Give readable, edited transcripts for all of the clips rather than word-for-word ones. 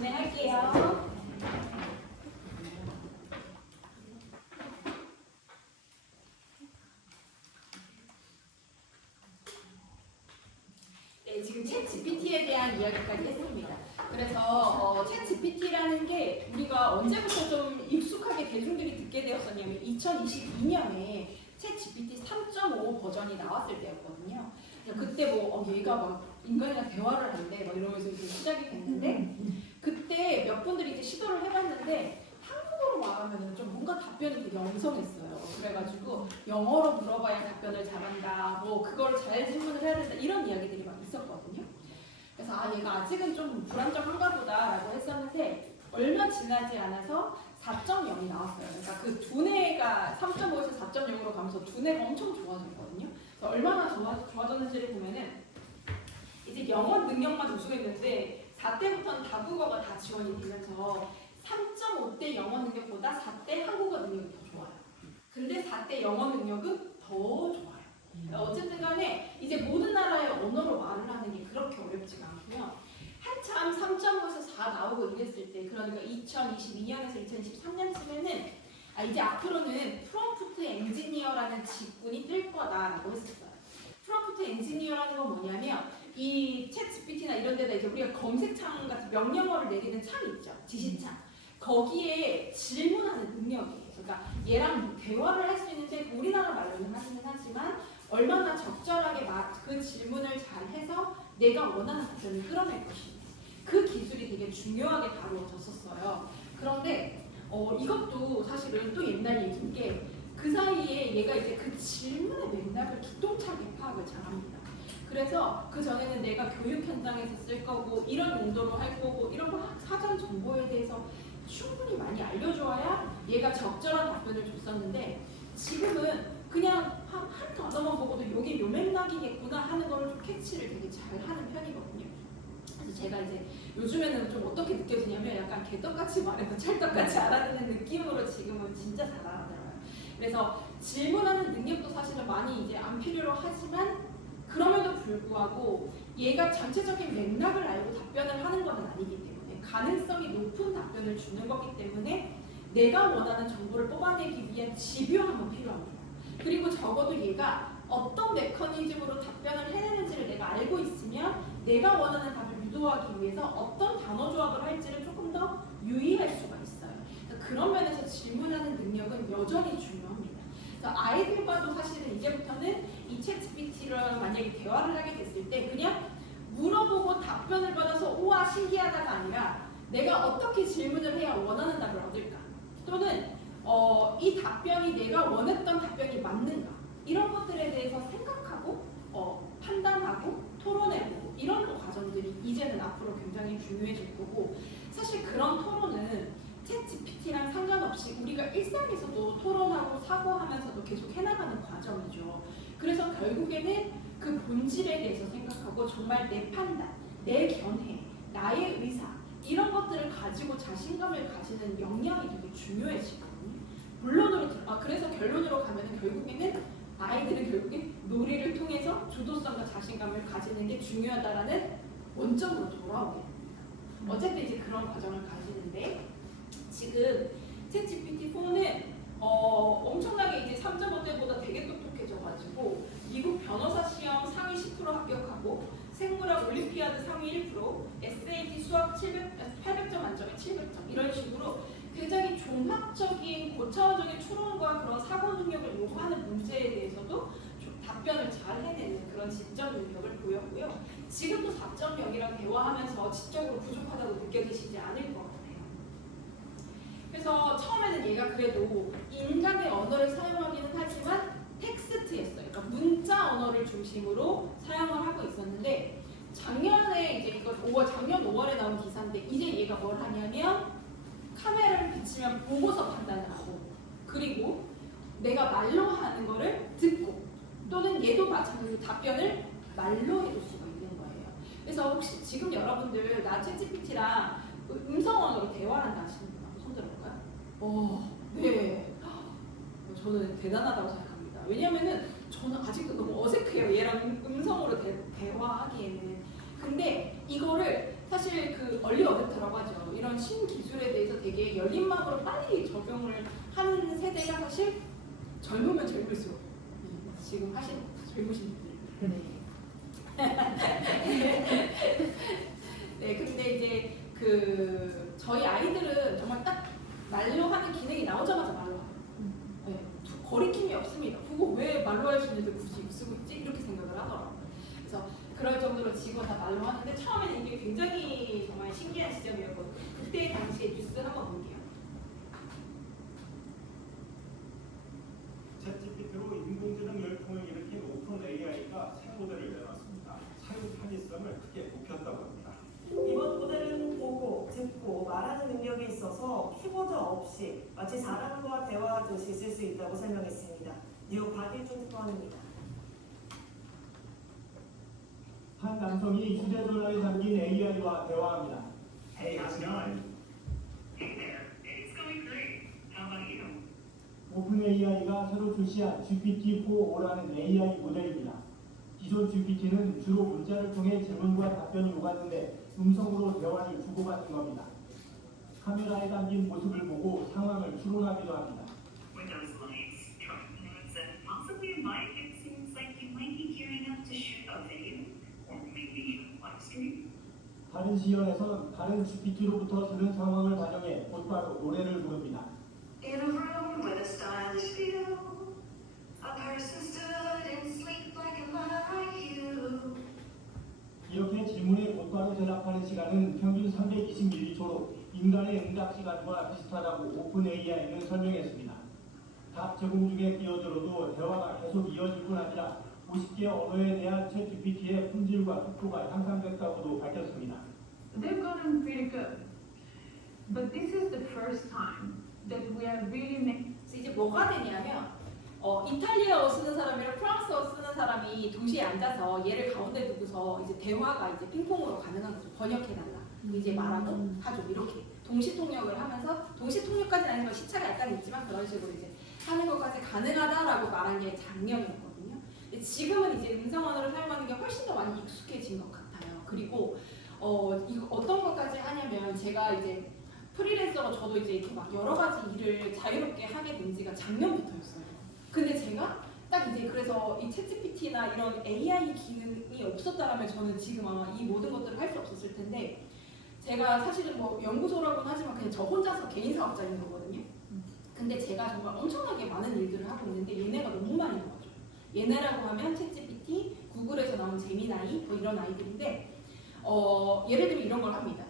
진행할게요. 네, 지금 챗 GPT에 대한 이야기까지 했습니다. 그래서 챗 GPT라는 게 우리가 언제부터 좀 익숙하게 대중들이 듣게 되었었냐면 2022년에 챗 GPT 3.5 버전이 나왔을 때였거든요. 그때 얘가 막 인간이랑 대화를 한대 막 이러면서 이제 시작이 됐는데 그때 몇 분들이 이제 시도를 해봤는데 한국어로 말하면 좀 뭔가 답변이 되게 엉성했어요. 그래가지고 영어로 물어봐야 답변을 잘한다, 그걸 잘 질문을 해야 된다 이런 이야기들이 막 있었거든요. 그래서 얘가 아직은 좀 불안정한가 보다라고 했었는데 얼마 지나지 않아서 4.0이 나왔어요. 그러니까 그 두뇌가 3.5에서 4.0으로 가면서 두뇌가 엄청 좋아졌거든요. 그래서 얼마나 좋아졌는지를 보면은 이제 영어 능력만 우수했는데 4때부터는 다국어가 다 지원이 되면서 3.5 때 영어 능력보다 4때 한국어 능력이 더 좋아요. 근데 4때 영어 능력은 더 좋아요. 어쨌든 간에 이제 모든 나라의 언어로 말을 하는 게 그렇게 어렵지가 않고요. 한참 3.5에서 4 나오고 이랬을 때, 그러니까 2022년에서 2023년쯤에는 이제 앞으로는 프롬프트 엔지니어라는 직군이 뜰 거다라고 했었어요. 프롬프트 엔지니어라는 건 뭐냐면 이 챗 GPT나 이런 데다 이제 우리가 검색창 같은 명령어를 내리는 창 있죠. 지시창. 거기에 질문하는 능력이에요. 그러니까 얘랑 대화를 할 수 있는데 우리나라 말로는 하기는 하지만 얼마나 적절하게 그 질문을 잘 해서 내가 원하는 답변을 끌어낼 것인가. 그 기술이 되게 중요하게 다루어졌었어요. 그런데 이것도 사실은 또 옛날 얘기인 게 그 사이에 얘가 이제 그 질문의 맥락을 기똥차게 파악을 잘합니다. 그래서 그 전에는 내가 교육 현장에서 쓸 거고 이런 용도로 할 거고 이런 거 사전 정보에 대해서 충분히 많이 알려줘야 얘가 적절한 답변을 줬었는데 지금은 그냥 한 단어만 보고도 이게 요 맥락이겠구나 하는 거를 좀 캐치를 되게 잘 하는 편이거든요. 그래서 제가 이제 요즘에는 좀 어떻게 느껴지냐면 약간 개떡같이 말해도 찰떡같이 알아듣는 느낌으로 지금은 진짜 잘 알아들어요. 그래서 질문하는 능력도 사실은 많이 이제 안 필요로 하지만 그럼에도 불구하고 얘가 전체적인 맥락을 알고 답변을 하는 건 아니기 때문에 가능성이 높은 답변을 주는 거기 때문에 내가 원하는 정보를 뽑아내기 위한 집요함은 필요합니다. 그리고 적어도 얘가 어떤 메커니즘으로 답변을 해내는지를 내가 알고 있으면 내가 원하는 답을 유도하기 위해서 어떤 단어 조합을 할지를 조금 더 유의할 수가 있어요. 그런 면에서 질문하는 능력은 여전히 중요합니다. 그래서 아이들과도 사실은 이제부터는 이 챗 GPT랑 만약에 대화를 하게 됐을 때 그냥 물어보고 답변을 받아서 우와 신기하다가 아니라 내가 어떻게 질문을 해야 원하는 답을 얻을까? 또는 이 답변이 내가 원했던 답변이 맞는가? 이런 것들에 대해서 생각하고 판단하고 토론해보고 이런 과정들이 이제는 앞으로 굉장히 중요해질 거고 사실 그런 토론은 챗 GPT랑 상관없이 우리가 일상에서도 토론하고 사고하면서도 계속 해나가는 과정이죠. 그래서 결국에는 그 본질에 대해서 생각하고 정말 내 판단, 내 견해, 나의 의사 이런 것들을 가지고 자신감을 가지는 역량이 되게 중요해지거든요. 그래서 결론으로 가면은 결국에는 아이들은 결국에 놀이를 통해서 주도성과 자신감을 가지는 게 중요하다라는 원점으로 돌아오게 됩니다. 어쨌든 이제 그런 과정을 가지는데 지금 챗 GPT-4는 엄청나게 이제 3.5 때보다 되게 똑똑해져가지고 미국 변호사 시험 상위 10% 합격하고 생물학 올림피아드 상위 1%, SAT 수학 800점 만점에 700점 이런 식으로 굉장히 종합적인 고차원적인 추론과 그런 사고 능력을 요구하는 문제에 대해서도 답변을 잘 해내는 그런 지적 능력을 보였고요. 지금도 4.0이랑 대화하면서 지적으로 부족하다고 느껴지시지 않을 것 같아요. 그래서 처음에는 얘가 그래도 인간의 언어를 사용하기는 하지만 텍스트였어요. 그러니까 문자 언어를 중심으로 사용을 하고 있었는데 작년 5월에 나온 기사인데 이제 얘가 뭘 하냐면 카메라를 비치면 보고서 판단을 하고 그리고 내가 말로 하는 거를 듣고 또는 얘도 마찬가지로 답변을 말로 해줄 수가 있는 거예요. 그래서 혹시 지금 여러분들 나 챗 GPT랑 음성 언어로 대화를 한다 하시는 분 한번 손 들어볼까요? 네. 저는 대단하다고 생각합니다. 왜냐면은 저는 아직도 너무 어색해요. 얘랑 음성으로 대화하기에는. 근데 이거를 사실 그 얼리 어댑터라고 하죠. 이런 신기술에 대해서 되게 열린 마음으로 빨리 적용을 하는 세대가 사실 젊으면 젊을수록 지금 하시는 젊으신 분들. 네, 근데 이제 그 저희 아이들은 정말 딱 말로 하는 기능이 나오자마자 말로 해요. 네, 거리낌이 없습니다. 그거 왜 말로 할 수 있는데 굳이 쓰고 있지? 이렇게 생각을 하더라고요. 그래서 그럴 정도로 지금 다 말로 하는데 처음에는 이게 굉장히 정말 신기한 시점이었거든요. 그때 당시에 뉴스 한번 볼게요. 챗GPT로 인공지능 열풍을 일으킨 오픈 AI가 새 모델을 내놨습니다. 사용 편의성을 크게 높였다고 합니다. 이번 모델은 보고, 듣고, 말하는 능력이 있어서 키보드 없이 마치 사람과 대화하듯이 쓸 수 있다고 설명했습니다. 뉴욕 박일준 특파원입니다. 한 남성이 휴대전화에 담긴 AI와 대화합니다. Hey, how's it going? Hey there, it's going great. How about you? 오픈 AI가 새로 출시한 GPT-4O라는 AI 모델입니다. 기존 GPT는 주로 문자를 통해 질문과 답변이 오갔는데 음성으로 대화를 주고받는 겁니다. 카메라에 담긴 모습을 보고 상황을 추론하기도 합니다. With those lights, truck notes, and possibly a mic, it seems like you might be gearing up to shoot a video, or maybe live stream. 다른 시연에선 다른 GPT로부터 들은 상황을 반영해 곧바로 노래를 부릅니다. In a room with a stylish view, a person stood and sleek like you. 이렇게 질문에 곧바로 대답하는 시간은 평균 320ml초로 인간의 응답 시간과 비슷하다고 오픈 AI는 설명했습니다. 답 제공 중에 끼어들어도 대화가 계속 이어질 뿐 아니라 50개 언어에 대한 챗GPT의 품질과 속도가 향상됐다고도 밝혔습니다. They've gotten pretty good, but this is the first time that we are really making. 그래서 이제 뭐가 되냐면 이탈리아어 쓰는 사람이랑 프랑스어 쓰는 사람이 도시에 앉아서 얘를 가운데 두고서 이제 대화가 이제 핑퐁으로 가능한 거죠. 번역해달라. 이제 말하고 하죠. 이렇게 동시 통역을 하면서 동시 통역까지는 아니고 시차가 약간 있지만 그런 식으로 이제 하는 것까지 가능하다라고 말한 게 작년이었거든요. 근데 지금은 이제 음성 언어를 사용하는 게 훨씬 더 많이 익숙해진 것 같아요. 그리고 이거 어떤 것까지 하냐면 제가 이제 프리랜서로 저도 이제 이렇게 막 여러 가지 일을 자유롭게 하게 된 지가 작년부터였어요. 근데 제가 딱 이제 그래서 이 챗GPT나 이런 AI 기능이 없었다라면 저는 지금 아마 이 모든 것들을 할 수 없었을 텐데 제가 사실은 뭐 연구소라고는 하지만 그냥 저 혼자서 개인 사업자인 거거든요. 근데 제가 정말 엄청나게 많은 일들을 하고 있는데 얘네가 너무 많이 나와죠. 얘네라고 하면 챗GPT, 구글에서 나온 제미나이 뭐 이런 아이들인데 예를 들면 이런 걸 합니다.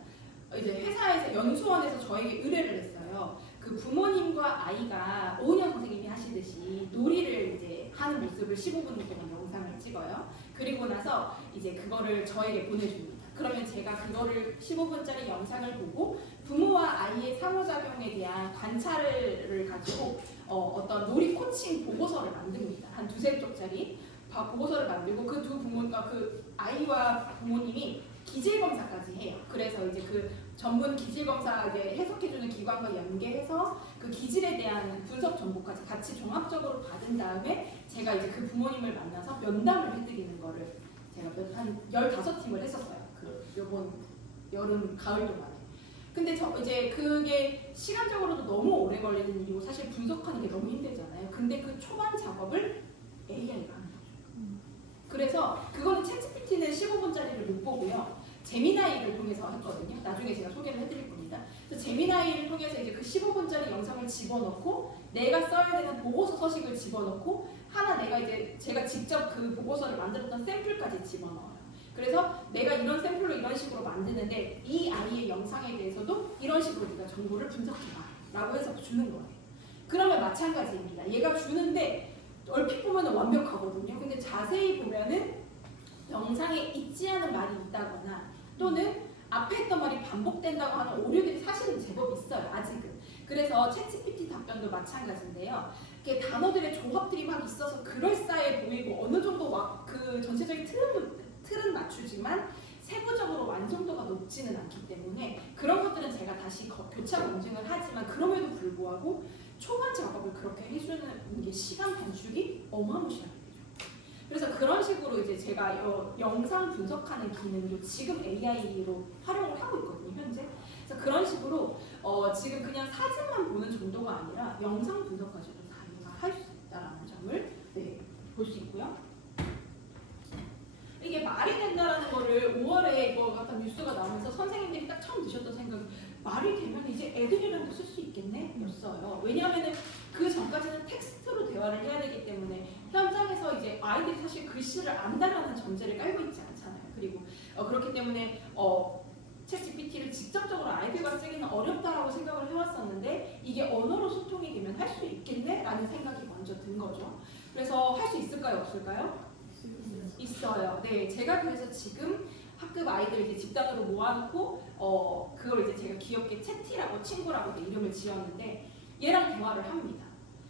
이제 회사에서 연수원에서 저에게 의뢰를 했어요. 그 부모님과 아이가 오은영 선생님이 하시듯이 놀이를 이제 하는 모습을 15분 동안 영상을 찍어요. 그리고 나서 이제 그거를 저에게 보내줍니다. 그러면 제가 그거를 15분짜리 영상을 보고 부모와 아이의 상호작용에 대한 관찰을 가지고 어떤 놀이 코칭 보고서를 만듭니다. 한 두세 쪽짜리 보고서를 만들고 그 두 부모가 그 아이와 부모님이 기질 검사까지 해요. 그래서 이제 그 전문 기질 검사 이제 해석해주는 기관과 연계해서 그 기질에 대한 분석 정보까지 같이 종합적으로 받은 다음에 제가 이제 그 부모님을 만나서 면담을 해드리는 거를 제가 한 15팀을 했었어요. 그 요번 여름 가을 동안에. 근데 이제 그게 시간적으로도 너무 오래 걸리는 일이고 사실 분석하는 게 너무 힘들잖아요. 근데 그 초반 작업을 AI가 하는 거죠. 그래서 그거는 챗GPT는 15분짜리를 못 보고요. 제미나이를 통해서 했거든요. 나중에 제가 소개를 해드릴 겁니다. 그래서 제미나이를 통해서 이제 그 15분짜리 영상을 집어넣고 내가 써야 되는 보고서 서식을 집어넣고 하나 내가 이제 제가 직접 그 보고서를 만들었던 샘플까지 집어넣어요. 그래서 내가 이런 샘플로 이런 식으로 만드는데 이 아이의 영상에 대해서도 이런 식으로 네가 정보를 분석해봐 라고 해서 주는 거예요. 그러면 마찬가지입니다. 얘가 주는데 얼핏 보면 완벽하거든요. 근데 자세히 보면은 영상에 있지 않은 말이 있다거나 또는 앞에 했던 말이 반복된다고 하는 오류들이 사실은 제법 있어요. 아직은. 그래서 챗GPT 답변도 마찬가지인데요. 이렇게 단어들의 조합들이 막 있어서 그럴싸해 보이고 어느 정도 그 전체적인 틀은 맞추지만 세부적으로 완성도가 높지는 않기 때문에 그런 것들은 제가 다시 교차 검증을 하지만 그럼에도 불구하고 초반 작업을 그렇게 해주는 게 시간 단축이 어마무시하게 되죠. 그래서 그런 식으로 이제 제가 영상 분석하는 기능도 지금 AI로 활용을 하고 있거든요, 현재. 그치? 그래서 그런 식으로 지금 그냥 사진만 보는 정도가 아니라 영상 분석까지도 다 얘가 할 수 있다라는 점을 네, 볼 수 있고요. 이게 말이 된다라는 거를 5월에 이거 같은 뉴스가 나오면서 선생님들이 딱 처음 드셨던 생각이 말이 되면 이제 애들이랑도 쓸 수 있겠네? 였어요. 왜냐하면 그 전까지는 텍스트로 대화를 해야 되기 때문에 현장에서 이제 아이들이 사실 글씨를 안다라는 전제를 깔고 있지 않잖아요. 그리고 그렇기 때문에 챗GPT를 직접적으로 아이들과 쓰기는 어렵다라고 생각을 해왔었는데 이게 언어로 소통이 되면 할 수 있겠네? 라는 생각이 먼저 든 거죠. 그래서 할 수 있을까요? 없을까요? 있어요. 네, 제가 그래서 지금 학급 아이들 이제 집단으로 모아놓고 그걸 이제 제가 귀엽게 채티라고 친구라고 이름을 지었는데 얘랑 대화를 합니다.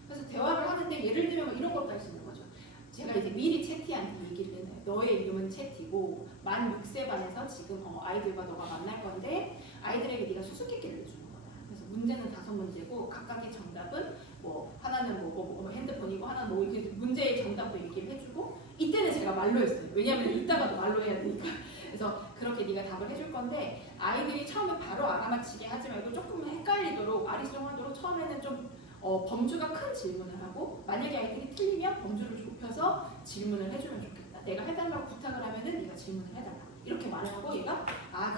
그래서 대화를 하는데 예를 들면 이런 것도 할 수 있는 거죠. 제가 이제 미리 채티한테 얘기를 해요. 너의 이름은 채티고 만 6세 반에서 지금 아이들과 너가 만날 건데 아이들에게 네가 수수께끼를 내주는 거다. 그래서 문제는 5문제고 각각의 정답은 뭐 하나는 뭐 핸드폰이고 하나는 뭐 이렇게 문제의 정답도 얘기를 해주고 이때는 제가 말로 했어요. 왜냐하면 이따가도 말로 해야 되니까. 그래서 그렇게 네가 답을 해줄 건데 아이들이 처음에 바로 알아맞히게 하지 말고 조금 헷갈리도록 아리송하도록 처음에는 좀 범주가 큰 질문을 하고 만약에 아이들이 틀리면 범주를 좁혀서 질문을 해주면 좋겠다. 내가 해달라고 부탁을 하면은 네가 질문을 해달라. 이렇게 말을 하고 얘가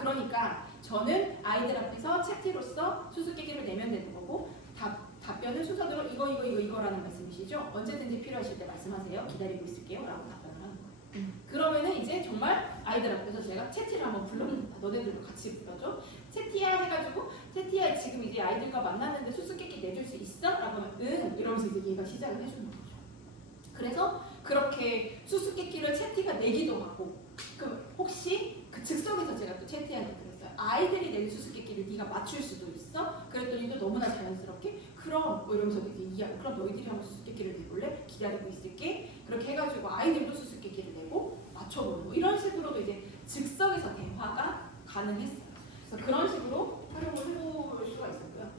그러니까 저는 아이들 앞에서 채티로서 수수께끼를 내면 되는 거고 답변은 순서대로 이거라는 말씀이시죠? 언제든지 필요하실 때 말씀하세요. 기다리고 있을게요. 라고 답변을 하는 거예요. 그러면은 이제 정말 아이들 앞에서 제가 채티를 한번 불러봅니다. 너네들도 같이 불러줘. 채티야 해가지고 채티야 지금 이제 아이들과 만났는데 수수께끼 내줄 수 있어? 라고 하면 응 이러면서 이제 얘가 시작을 해주는 거죠. 그래서 그렇게 수수께끼를 채티가 내기도 하고 그럼 혹시 그 즉석에서 제가 또 채티한테 그랬어요. 아이들이 내는 수수께끼를 네가 맞출 수도 있어? 그랬더니 또 너무나 자연스럽게 그럼 뭐 이러면서 이제 그럼 너희들이 한번 수수께끼를 내볼래? 기다리고 있을게. 그렇게 해가지고 아이들도 수수께끼를 내고 맞춰보는 거 이런 식으로도 이제 즉석에서 대화가 가능했어요. 그래서 그런 식으로 활용을 해볼 수가 있었고요.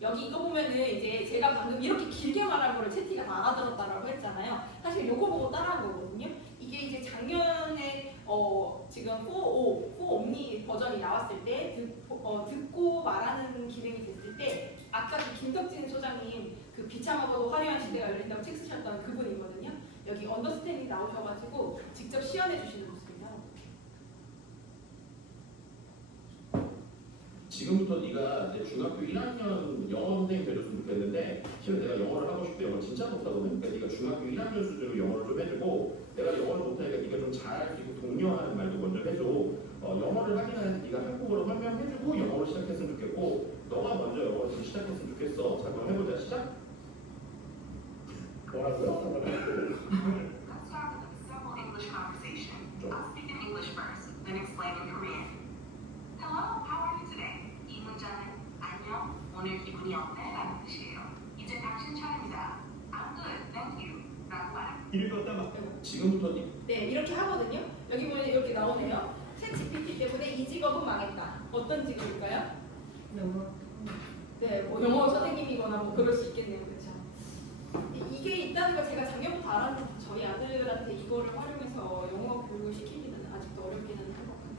여기 이거 보면은 이제 제가 방금 이렇게 길게 말한 거를 채티가 다 알아들었다라고 했잖아요. 사실 요거 보고 따라한 거거든요. 이게 이제 작년에 지금 4.5 옴니 버전이 나왔을 때 듣고 말하는 기능이 됐을 때 아까 그 김덕진 소장님 그 비참하고도 화려한 시대가 열린다고 책 쓰셨던 그분이거든요. 여기 언더스탠딩 나오셔가지고 직접 시연해 주시는 모습입니다. 지금부터 네가 이제 중학교 1학년 영어 선생님 되줬으면 좋겠는데 실은 내가 영어를 하고 싶대. 영어를 진짜 못하거든. 그러니까 네가 중학교 1학년 수준으로 영어를 좀 해주고 내가 영어를 못하니까 네가 좀 잘 그리고 독려하는 말도 먼저 해줘. 영어를 하긴 하는데 네가 한국어로 설명해주고 영어로 시작했으면 좋겠고 너가 먼저 영어를 좀 시작했으면 좋겠어. 자 그럼 해보자. 시작. 뭐라고요? Let's start with a simple English conversation. I'll speak in English first, then explain in Korean. Hello, how are you today? 이 문장은 안녕, 오늘 기분이 어때? 라는 뜻이에요. 이제 당신 차례입니다. I'm good, thank you. 라고 말합니다. 읽었다 막 지금부터 네, 이렇게 하거든요. 여기 보면 이렇게 나오네요. 챗 GPT 때문에 이 직업은 망했다. 어떤 직업일까요? 네, 뭐 영어 선생님이거나 뭐 그럴 수 있겠네요. 그렇죠? 이게 있다는 걸 제가 작년부터 알았는데 저희 아들한테 이거를 활용해서 영어 교육을 시키기는 아직도 어렵기는 한 것 같아요.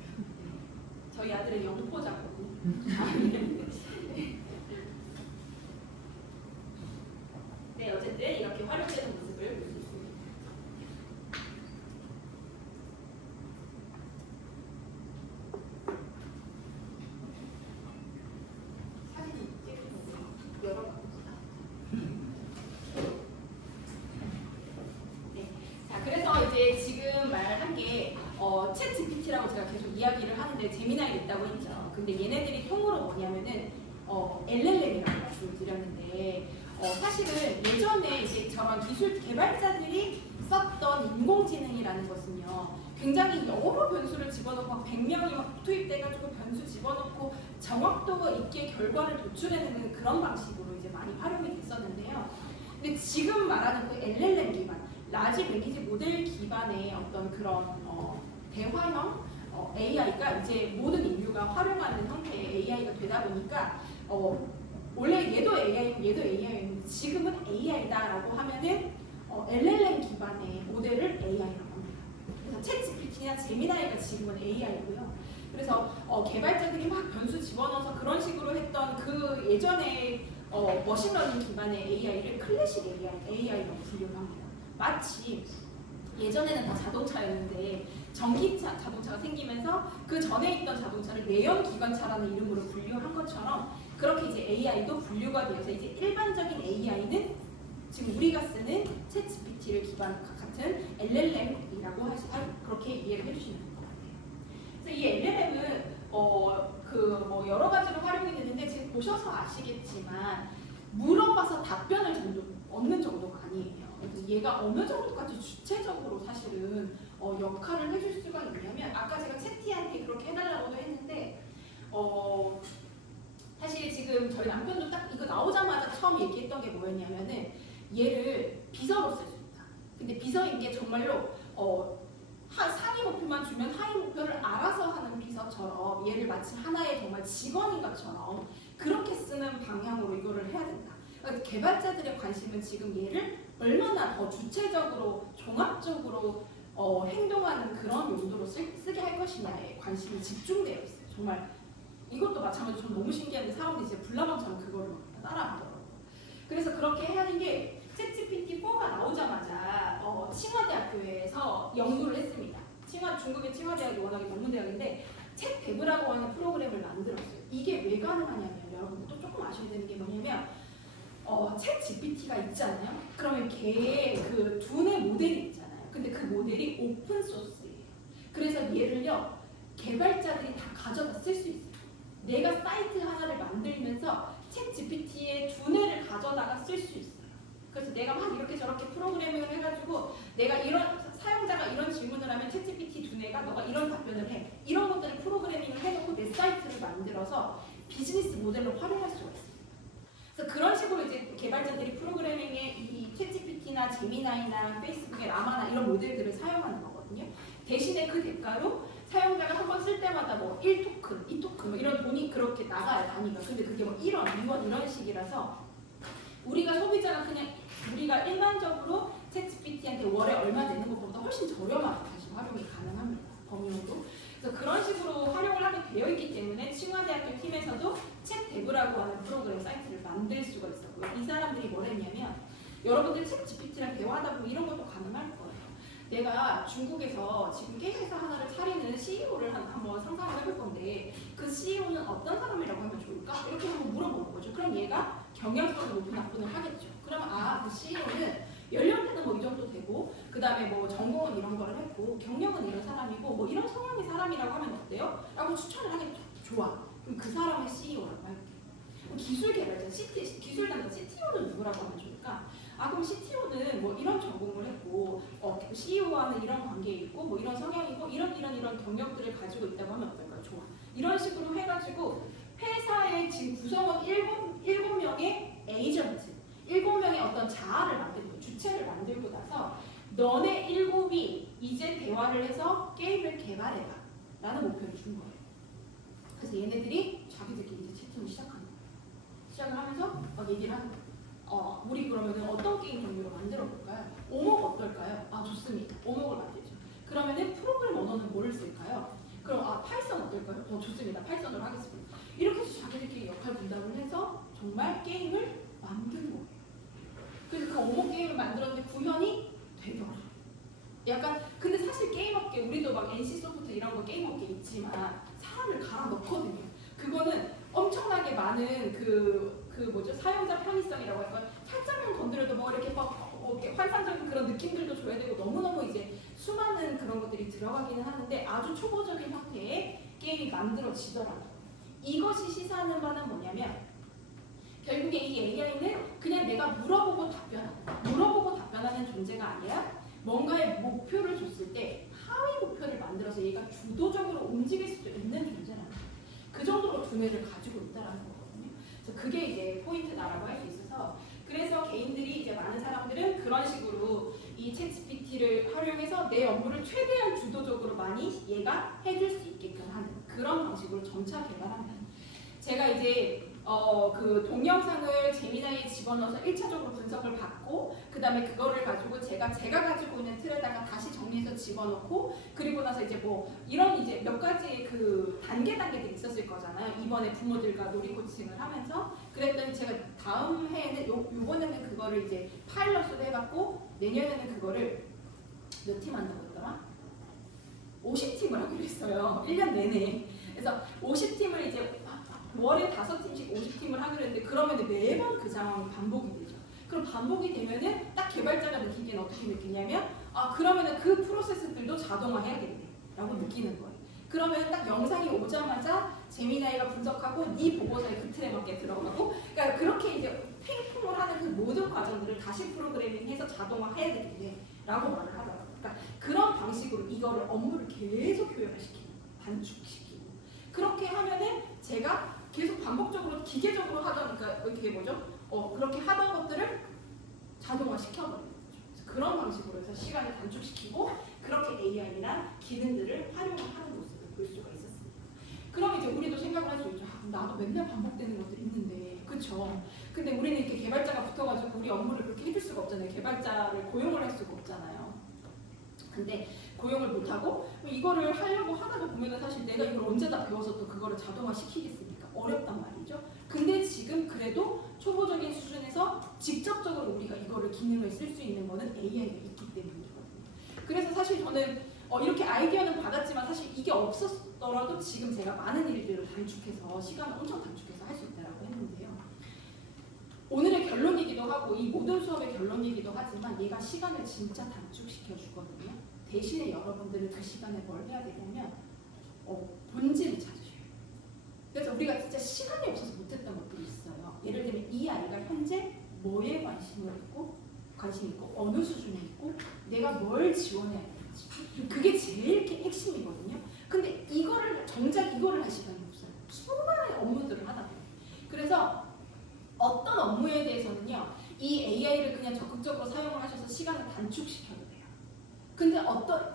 저희 아들의 영포자거든요. 네, 어쨌든 이렇게 활용되는 모습을 볼 수 있습니다. 사진이 찍히는데 여러 번 네. 자, 그래서 이제 지금 말한 게 챗 GPT라고 제가 계속 이야기를 하는데 재미나게 있다고 했죠. 근데 얘네들이 통으로 뭐냐면은 LLM이라고 말씀을 드렸는데 사실은 예전에 이제 저런 기술 개발자들이 썼던 인공지능이라는 것은요 굉장히 여러 변수를 집어넣고 막 100명이 막 투입돼가지고 변수 집어넣고 정확도 있게 결과를 도출해내는 그런 방식으로 이제 많이 활용이 됐었는데요. 근데 지금 말하는 그 LLM 기반, 라지 랭귀지 모델 기반의 어떤 그런 대화형 AI가 이제 모든 인류가 활용하는 형태의 AI가 되다 보니까 원래 얘도 AI인데 지금은 AI다라고 하면은 LLM 기반의 모델을 AI라고 합니다. 그래서 챗GPT나 챗GPT나 제미나이가 지금은 AI고요. 그래서 개발자들이 막 변수 집어넣어서 그런 식으로 했던 그 예전에 머신러닝 기반의 AI를 클래식 AI라고 분류를 합니다. 마치 예전에는 다 자동차였는데 전기차 자동차가 생기면서 그 전에 있던 자동차를 내연기관차라는 이름으로 분류한 것처럼 그렇게 이제 AI도 분류가 되어서 이제 일반적인 AI는 지금 우리가 쓰는 챗GPT를 기반 같은 LLM이라고 그렇게 이해를 해주시면 될 것 같아요. 그래서 이 LLM은 뭐 여러 가지로 활용이 되는데 지금 보셔서 아시겠지만 물어봐서 답변을 얻는 정도가 아니에요. 그래서 얘가 어느 정도까지 주체적으로 사실은 역할을 해줄 수가 있냐면 아까 제가 채티한테 그렇게 해달라고도 했는데 사실 지금 저희 남편도 딱 이거 나오자마자 처음 얘기했던 게 뭐였냐면은 얘를 비서로 쓸 수 있다. 근데 비서인 게 정말로 상위 목표만 주면 하위 목표를 알아서 하는 비서처럼 얘를 마치 하나의 정말 직원인 것처럼 그렇게 쓰는 방향으로 이거를 해야 된다. 그러니까 개발자들의 관심은 지금 얘를 얼마나 더 주체적으로 종합적으로 행동하는 그런 용도로 쓰게 할 것이냐에 관심이 집중되어 있어요. 정말 이것도 마찬가지로 전 너무 신기한데 사람들이 진짜 불나방처럼 그거를 막 따라하더라고요. 그래서 그렇게 하는 게 챗GPT4가 나오자마자 칭화대학교에서 연구를 했습니다. 중국의 칭화대학이 워낙에 전문대학인데 챗데브라고 하는 프로그램을 만들었어요. 이게 왜 가능하냐면 여러분 또 조금 아셔야 되는 게 뭐냐면 챗GPT가 있잖아요. 그러면 걔의 그 두뇌 모델이 있잖아요. 근데 그 모델이 오픈 소스예요. 그래서 얘를요 개발자들이 다 가져다 쓸 수 있어요. 내가 사이트 하나를 만들면서 챗GPT의 두뇌를 가져다가 쓸 수 있어요. 그래서 내가 막 이렇게 저렇게 프로그래밍을 해가지고 내가 이런 사용자가 이런 질문을 하면 챗GPT 두뇌가 너가 이런 답변을 해. 이런 것들을 프로그래밍을 해놓고 내 사이트를 만들어서 비즈니스 모델로 활용할 수가 있어요. 그래서 그런 식으로 이제 개발자들이 프로그래밍에 이 챗GPT나 제미나이나 페이스북의 라마나 이런 모델들을 사용하는 거거든요. 대신에 그 대가로 사용자가 한 번 쓸 때마다 뭐 1토큰, 2토큰 뭐 이런 돈이 그렇게 나가요, 단위가. 근데 그게 뭐 1원, 2원 이런 식이라서 우리가 소비자가 그냥 우리가 일반적으로 챗GPT한테 월에 얼마 내는 것보다 훨씬 저렴하게 다시 활용이 가능합니다. 범용도. 그래서 그런 식으로 활용을 하게 되어 있기 때문에 칭화대학교 팀에서도 챗데브라고 하는 프로그램 사이트를 만들 수가 있었고요. 이 사람들이 뭘 했냐면 여러분들 챗GPT랑 대화하다 보면 이런 것도 가능할 거예요. 내가 중국에서 지금 게임회사 하나를 차리는 CEO를 한번 상상을 해볼 건데 그 CEO는 어떤 사람이라고 하면 좋을까? 이렇게 한번 물어보는 거죠. 그럼 얘가 경영성이 높은 답변을 하겠죠. 그러면 그 CEO는 연령대는 뭐 이 정도 되고 그 다음에 뭐 전공은 이런 거를 했고 경력은 이런 사람이고 뭐 이런 성향의 사람이라고 하면 어때요? 라고 추천을 하겠죠. 좋아. 그럼 그 사람의 CEO라고 할게요. 기술 개발자, 기술 담당 CTO는 누구라고 하면 좋을까? 그럼 CTO는 뭐 이런 전공을 했고 CEO와는 이런 관계에 있고 뭐 이런 성향이고 이런 경력들을 가지고 있다고 하면 어떨까요? 좋아. 이런 식으로 해가지고 회사의 지금 구성원 7명의 에이전트, 7명의 어떤 자아를 만들고 주체를 만들고 나서 너네 7이 이제 대화를 해서 게임을 개발해봐 라는 목표를 준 거예요. 그래서 얘네들이 자기들끼리 이제 채팅을 시작하는 거예요. 시작을 하면서 막 얘기를 하는 거예요. 우리 그러면은 어떤 게임 종류로 만들어 볼까요? 오목 어떨까요? 좋습니다. 오목을 만들죠. 그러면은 프로그램 언어는 뭐를 쓸까요? 그럼 파이썬 어떨까요? 좋습니다. 파이썬으로 하겠습니다. 이렇게 해서 자기들끼리 역할 분담을 해서 정말 게임을 만든 거예요. 그래서 그 오목 게임을 만들었는데 구현이 되더라고요. 약간 근데 사실 게임업계 우리도 막 NC소프트 이런 거 게임업계 있지만 사람을 갈아 넣거든요. 그거는 엄청나게 많은 사용자 편의성이라고 할까요? 살짝만 건드려도 뭐 이렇게 환상적인 그런 느낌들도 줘야 되고 너무너무 이제 수많은 그런 것들이 들어가기는 하는데 아주 초보적인 형태의 게임이 만들어지더라고요. 이것이 시사하는 바는 뭐냐면 결국에 이 AI는 그냥 내가 물어보고 답변하는 존재가 아니라 뭔가의 목표를 줬을 때 하위 목표를 만들어서 얘가 주도적으로 움직일 수도 있는 존재라는 거예요. 그 정도로 두뇌를 가지고 있다는 거거든요. 그래서 그게 이제 포인트다라고 할 수 있어서 그래서 개인들이 이제 많은 사람들은 그런 식으로 이 챗GPT를 활용해서 내 업무를 최대한 주도적으로 많이 얘가 해줄 수 있게끔 하는 그런 방식으로 점차 개발합니다. 제가 이제 그 동영상을 제미나이에 집어넣어서 1차적으로 분석을 받고 그 다음에 그거를 가지고 제가 가지고 있는 틀에다가 다시 정리해서 집어넣고 그리고 나서 이제 뭐 이런 이제 몇 가지 그 단계들이 있었을 거잖아요. 이번에 부모들과 놀이 코칭을 하면서 그랬더니 제가 다음 해에는 요번에는 그거를 이제 파일럿으로 해봤고 내년에는 그거를 몇 팀 한다고 했더라? 50팀을 하기로 했어요. 1년 내내. 그래서 50팀을 이제 월에 5팀씩 50팀을 하기로 했는데 그러면 매번 그 상황이 반복이 되죠. 그럼 반복이 되면은 딱 개발자가 느끼기엔 어떻게 느끼냐면 그러면은 그 프로세스들도 자동화해야겠네 라고 느끼는 거예요. 그러면 딱 영상이 오자마자 제미나이가 분석하고 네 보고서에 그 틀에 맞게 들어가고 그러니까 그렇게 이제 핑퐁을 하는 그 모든 과정들을 다시 프로그래밍해서 자동화해야 되겠네 라고 말을 하더라고요. 그러니까 그런 방식으로 이거를 업무를 계속 효율화시키고 단축시키고 그렇게 하면은 제가 계속 반복적으로 기계적으로 하던 그러니까 이게 뭐죠? 그렇게 하던 것들을 자동화 시켜버리는 거죠. 그런 방식으로 해서 시간을 단축시키고 그렇게 AI나 기능들을 활용하는 모습을 볼 수가 있었습니다. 그럼 이제 우리도 생각을 할 수 있죠. 나도 맨날 반복되는 것들이 있는데, 그렇죠? 근데 우리는 이렇게 개발자가 붙어가지고 우리 업무를 그렇게 해줄 수가 없잖아요. 개발자를 고용을 할 수가 없잖아요. 근데 고용을 못하고 이거를 하려고 하다가 보면은 사실 내가 이걸 언제 다 배워서 또 그거를 자동화 시키겠습니까? 어렵단 말이죠. 근데 지금 그래도 초보적인 수준에서 직접적으로 우리가 이거를 기능을 쓸 수 있는 거는 AI가 있기 때문이거든요. 그래서 사실 저는 이렇게 아이디어는 받았지만 사실 이게 없었더라도 지금 제가 많은 일들을 단축해서 시간을 엄청 단축해서 할 수 있다고 했는데요. 오늘의 결론이기도 하고 이 모든 수업의 결론이기도 하지만 얘가 시간을 진짜 단축시켜 주거든요. 대신에 여러분들은 그 시간에 뭘 해야 되냐면 본질을 찾으셔야 돼요. 그래서 우리가 진짜 시간이 없어서 못했던 것들이 있어요. 예를 들면 이 아이가 현재 뭐에 관심 있고 어느 수준에 있고 내가 뭘 지원해야 되는지 그게 제일 핵심이거든요. 근데 정작 이거를 할 시간이 없어요. 수많은 업무들을 하다 보니 그래서 어떤 업무에 대해서는요 이 AI를 그냥 적극적으로 사용을 하셔서 시간을 단축시켜도 돼요. 근데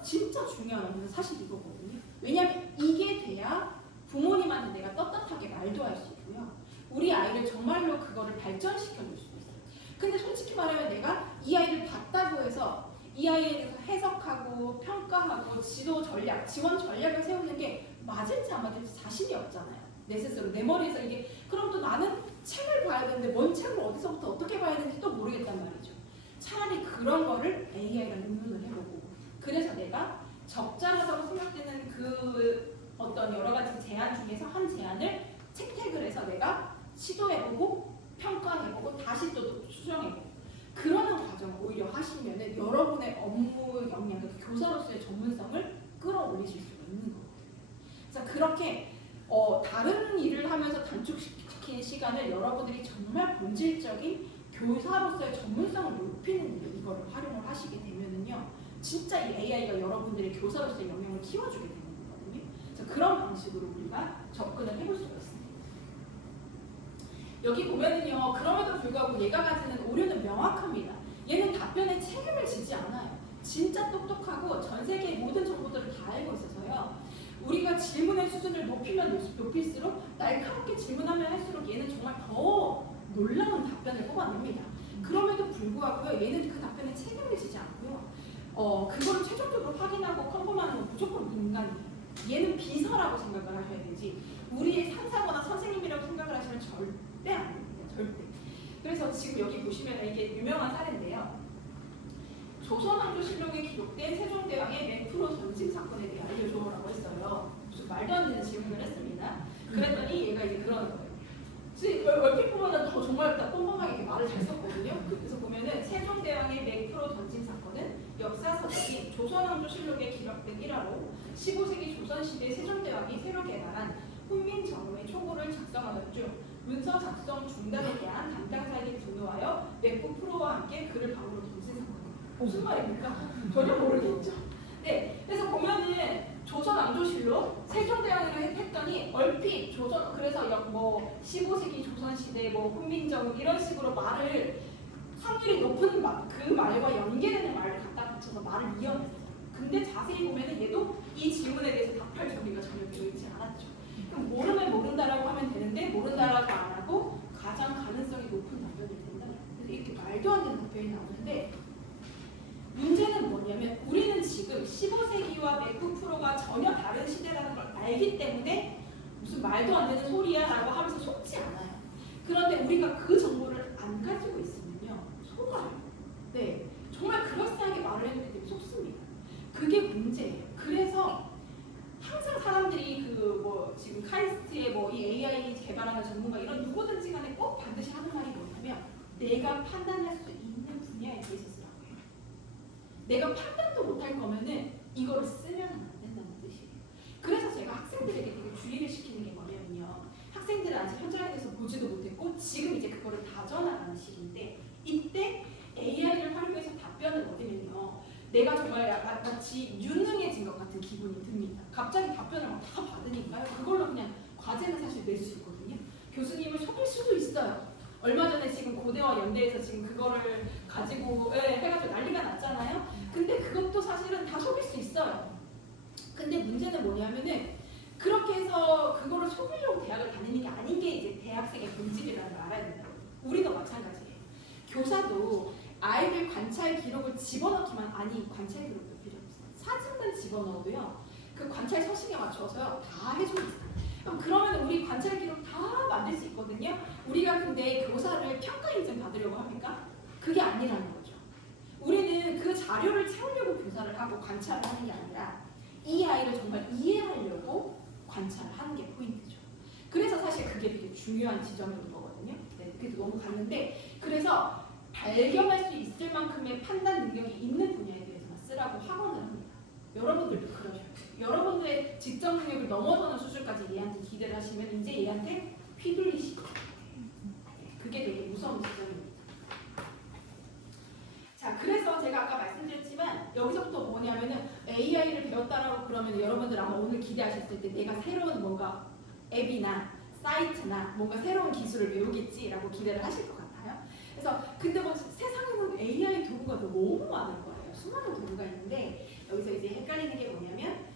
진짜 중요한 업무는 사실 이거거든요. 왜냐하면 이게 돼야 부모님한테 내가 떳떳하게 말도 할 수 있고요. 우리 아이를 정말로 그거를 발전시켜 줄 수도 있어요. 근데 솔직히 말하면 내가 이 아이를 봤다고 해서 이 아이에 대해서 해석하고 평가하고 지원 전략을 세우는 게 맞을지 안 맞을지 자신이 없잖아요. 내 스스로 내 머리에서 이게 그럼 또 나는 책을 봐야 되는데 뭔 책을 어디서부터 어떻게 봐야 되는지 또 모르겠단 말이죠. 차라리 그런 거를 AI랑 응용을 해보고 그래서 내가 적절하다고 생각되는 그 어떤 여러 가지 제안 중에서 한 제안을 채택을 해서 내가 시도해보고 평가해보고 다시 또 수정해보고 그러는 과정을 오히려 하시면은 여러분의 업무 역량, 교사로서의 전문성을 끌어올리실 수가 있는 거거든요. 그래서 그렇게 다른 일을 하면서 단축시키는 시간을 여러분들이 정말 본질적인 교사로서의 전문성을 높이는 일에 이거를 활용을 하시게 되면은요, 진짜 이 AI가 여러분들의 교사로서의 영향을 키워주게 되는 거거든요. 그래서 그런 방식으로 우리가 접근을 해볼 수가 있습니다. 여기 보면은요, 그럼에도 불구하고 얘가 가지는 오류는 명확합니다. 얘는 답변에 책임을 지지 않아요. 진짜 똑똑하고 전 세계의 모든 정보들을 다 알고 있어서요. 우리가 질문의 수준을 높일수록 날카롭게 질문하면 할수록 얘는 정말 더 놀라운 답변을 뽑아냅니다. 그럼에도 불구하고요, 얘는 그 답변에 책임을 지지 않고요. 그거를 최종적으로 확인하고 컨펌하는 건 무조건 인간이에요. 얘는 비서라고 생각을 하셔야 되지 우리의 상사거나 선생님이라고 생각을 하시면 절대 안 됩니다. 절대. 그래서 지금 여기 보시면 이게 유명한 사례인데요. 조선왕조실록에 기록된 세종대왕의 맹프로 전직 사건에 대해 알려줘라고 했어요. 무슨 말도 안 되는 질문을 했습니다. 그랬더니 얘가 이제 그러는 거예요. 얼핏 보면은 정말 다 뻔뻔하게 이렇게 말을 잘 썼거든요. 그래서 보면은 세종대왕의 맹프로 전직 사건은 역사서적인 조선왕조실록에 기록된 일화로 15세기 조선시대 세종대왕이 새로 개발한 훈민정음의 초고를 작성하던 중 문서 작성 중단에 대한 담당자에게 분노하여 맥북 프로와 함께 그를 방으로 던진 사건입니다. 무슨 말입니까? 전혀 모르겠죠. 네, 그래서 보면은 조선왕조실록 세종대왕으로 했더니 얼핏 그래서 15세기 조선시대 훈민정음 이런 식으로 말을 확률이 높은 그 말과 연계되는 말을 갖다 붙여서 말을 이어냈어요. 근데 자세히 보면은 얘도 이 질문에 대해서 답할 준비가 전혀 되어 있지 않았죠. 그럼 모르면 모른다라고 하면 되는데 모른다라고 안 하고 가장 가능성이 높은 답변이 된다. 그래서 이렇게 말도 안 되는 답변이 나오는데 문제는 뭐냐면 우리는 지금 15세기와 맥북 프로가 전혀 다른 시대라는 걸 알기 때문에 무슨 말도 안 되는 소리야 라고 하면서 속지 않아요. 그런데 우리가 그 정보를 안 가지고 있으면요 속아요. 네, 정말 그럴싸하게 말을 해도 되게 속습니다. 그게 문제예요. 그래서 항상 사람들이 그 뭐 지금 카이스트의 뭐 이 AI 개발하는 전문가 이런 누구든지 간에 꼭 반드시 하는 말이 뭐냐면 내가 판단할 수 있는 분야에 대해서 쓰라고 해요. 내가 판단도 못할 거면은 이거를 쓰면 안 된다는 뜻이에요. 그래서 제가 학생들에게 되게 주의를 시키는 게 뭐냐면요. 학생들은 아직 현장에 대해서 보지도 못했고 지금 이제 그거를 다져나가는 시기인데 이때 AI를 활용해서 답변을 얻으면요. 내가 정말 마치 유능해진 것 같은 기분이 듭니다. 갑자기 답변을 막 다 받으니까요. 그걸로 그냥 과제는 사실 낼 수 있거든요. 교수님을 속일 수도 있어요. 얼마 전에 지금 고대와 연대에서 지금 그거를 가지고 해가지고 난리가 났잖아요. 근데 그것도 사실은 다 속일 수 있어요. 근데 문제는 뭐냐면은 그렇게 해서 그거를 속이려고 대학을 다니는 게 아닌 게 이제 대학생의 본질이라는 걸 알아야 된다고. 우리도 마찬가지예요. 교사도 아이들 관찰 기록을 집어넣기만 아니 관찰 기록도 필요 없어요. 사진만 집어넣어도요. 그 관찰 서식에 맞춰서요 다 해줍니다. 그러면 우리 관찰 기록 다 만들 수 있거든요. 우리가 근데 교사를 평가 인증 받으려고 합니까? 그게 아니라는 거죠. 우리는 그 자료를 채우려고 교사를 하고 관찰을 하는 게 아니라 이 아이를 정말 이해하려고 관찰을 하는 게 포인트죠. 그래서 사실 그게 되게 중요한 지점인 거거든요. 네, 그래서 넘어갔는데 그래서 발견할 수 있을 만큼의 판단 능력이 있는 분야에 대해서만 쓰라고 학원을 합니다. 여러분들도 그러셔요. 여러분들의 직접 능력을 넘어서는 수준까지 얘한테 기대를 하시면 이제 얘한테 휘둘리시고 그게 되게 무서운 지점입니다. 자, 그래서 제가 아까 말씀드렸지만 여기서부터 뭐냐면은 AI를 배웠다라고 그러면 여러분들 아마 오늘 기대하셨을 때 내가 새로운 뭔가 앱이나 사이트나 뭔가 새로운 기술을 배우겠지라고 기대를 하실 것 같아요. 그래서 근데 뭐 세상에는 AI 도구가 너무 많을 거예요. 수많은 도구가 있는데 여기서 이제 헷갈리는 게 뭐냐면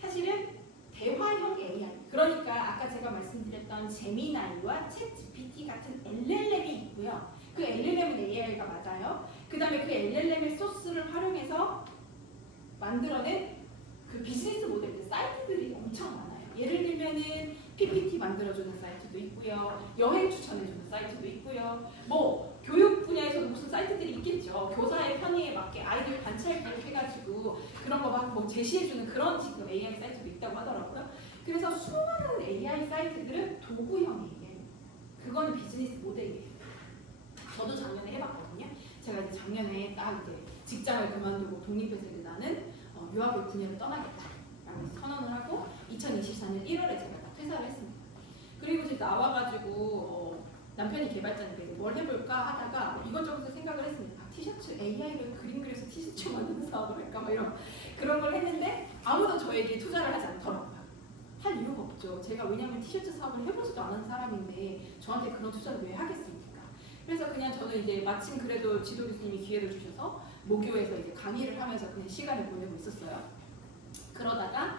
사실은 대화형 AI 그러니까 아까 제가 말씀드렸던 제미나이와 챗 GPT 같은 LLM이 있고요. 그 LLM은 AI가 맞아요. 그 다음에 그 LLM의 소스를 활용해서 만들어낸 그 비즈니스 모델들 사이트들이 엄청 많아요. 예를 들면은 PPT 만들어주는 사이트도 있고요. 여행 추천해주는 사이트도 있고요. 뭐 교육 분야에서 무슨 사이트들이 있겠죠. 교사의 편의에 맞게 아이들 관찰 기록해가지고 그런 거 막 뭐 제시해주는 그런 지금 AI 사이트도 있다고 하더라고요. 그래서 수많은 AI 사이트들은 도구형이에요. 그거는 비즈니스 모델이에요. 저도 작년에 해봤거든요. 제가 이제 작년에 딱 이제 직장을 그만두고 독립해서 이제 나는 유아교육 분야를 떠나겠다라고 선언을 하고 2024년 1월에 제가 딱 퇴사를 했습니다. 그리고 이제 나와가지고 남편이 개발자니까 이제 뭘 해볼까 하다가 이것저것 생각을 했습니다. 티셔츠 AI로 그림 그려서 티셔츠 만드는 사업을 할까 막 이런 그런 걸 했는데 아무도 저에게 투자를 하지 않더라고요. 할 이유가 없죠. 제가 왜냐하면 티셔츠 사업을 해보지도 않은 사람인데 저한테 그런 투자를 왜 하겠습니까? 그래서 그냥 저는 이제 마침 그래도 지도 교수님이 기회를 주셔서 모교에서 이제 강의를 하면서 그냥 시간을 보내고 있었어요. 그러다가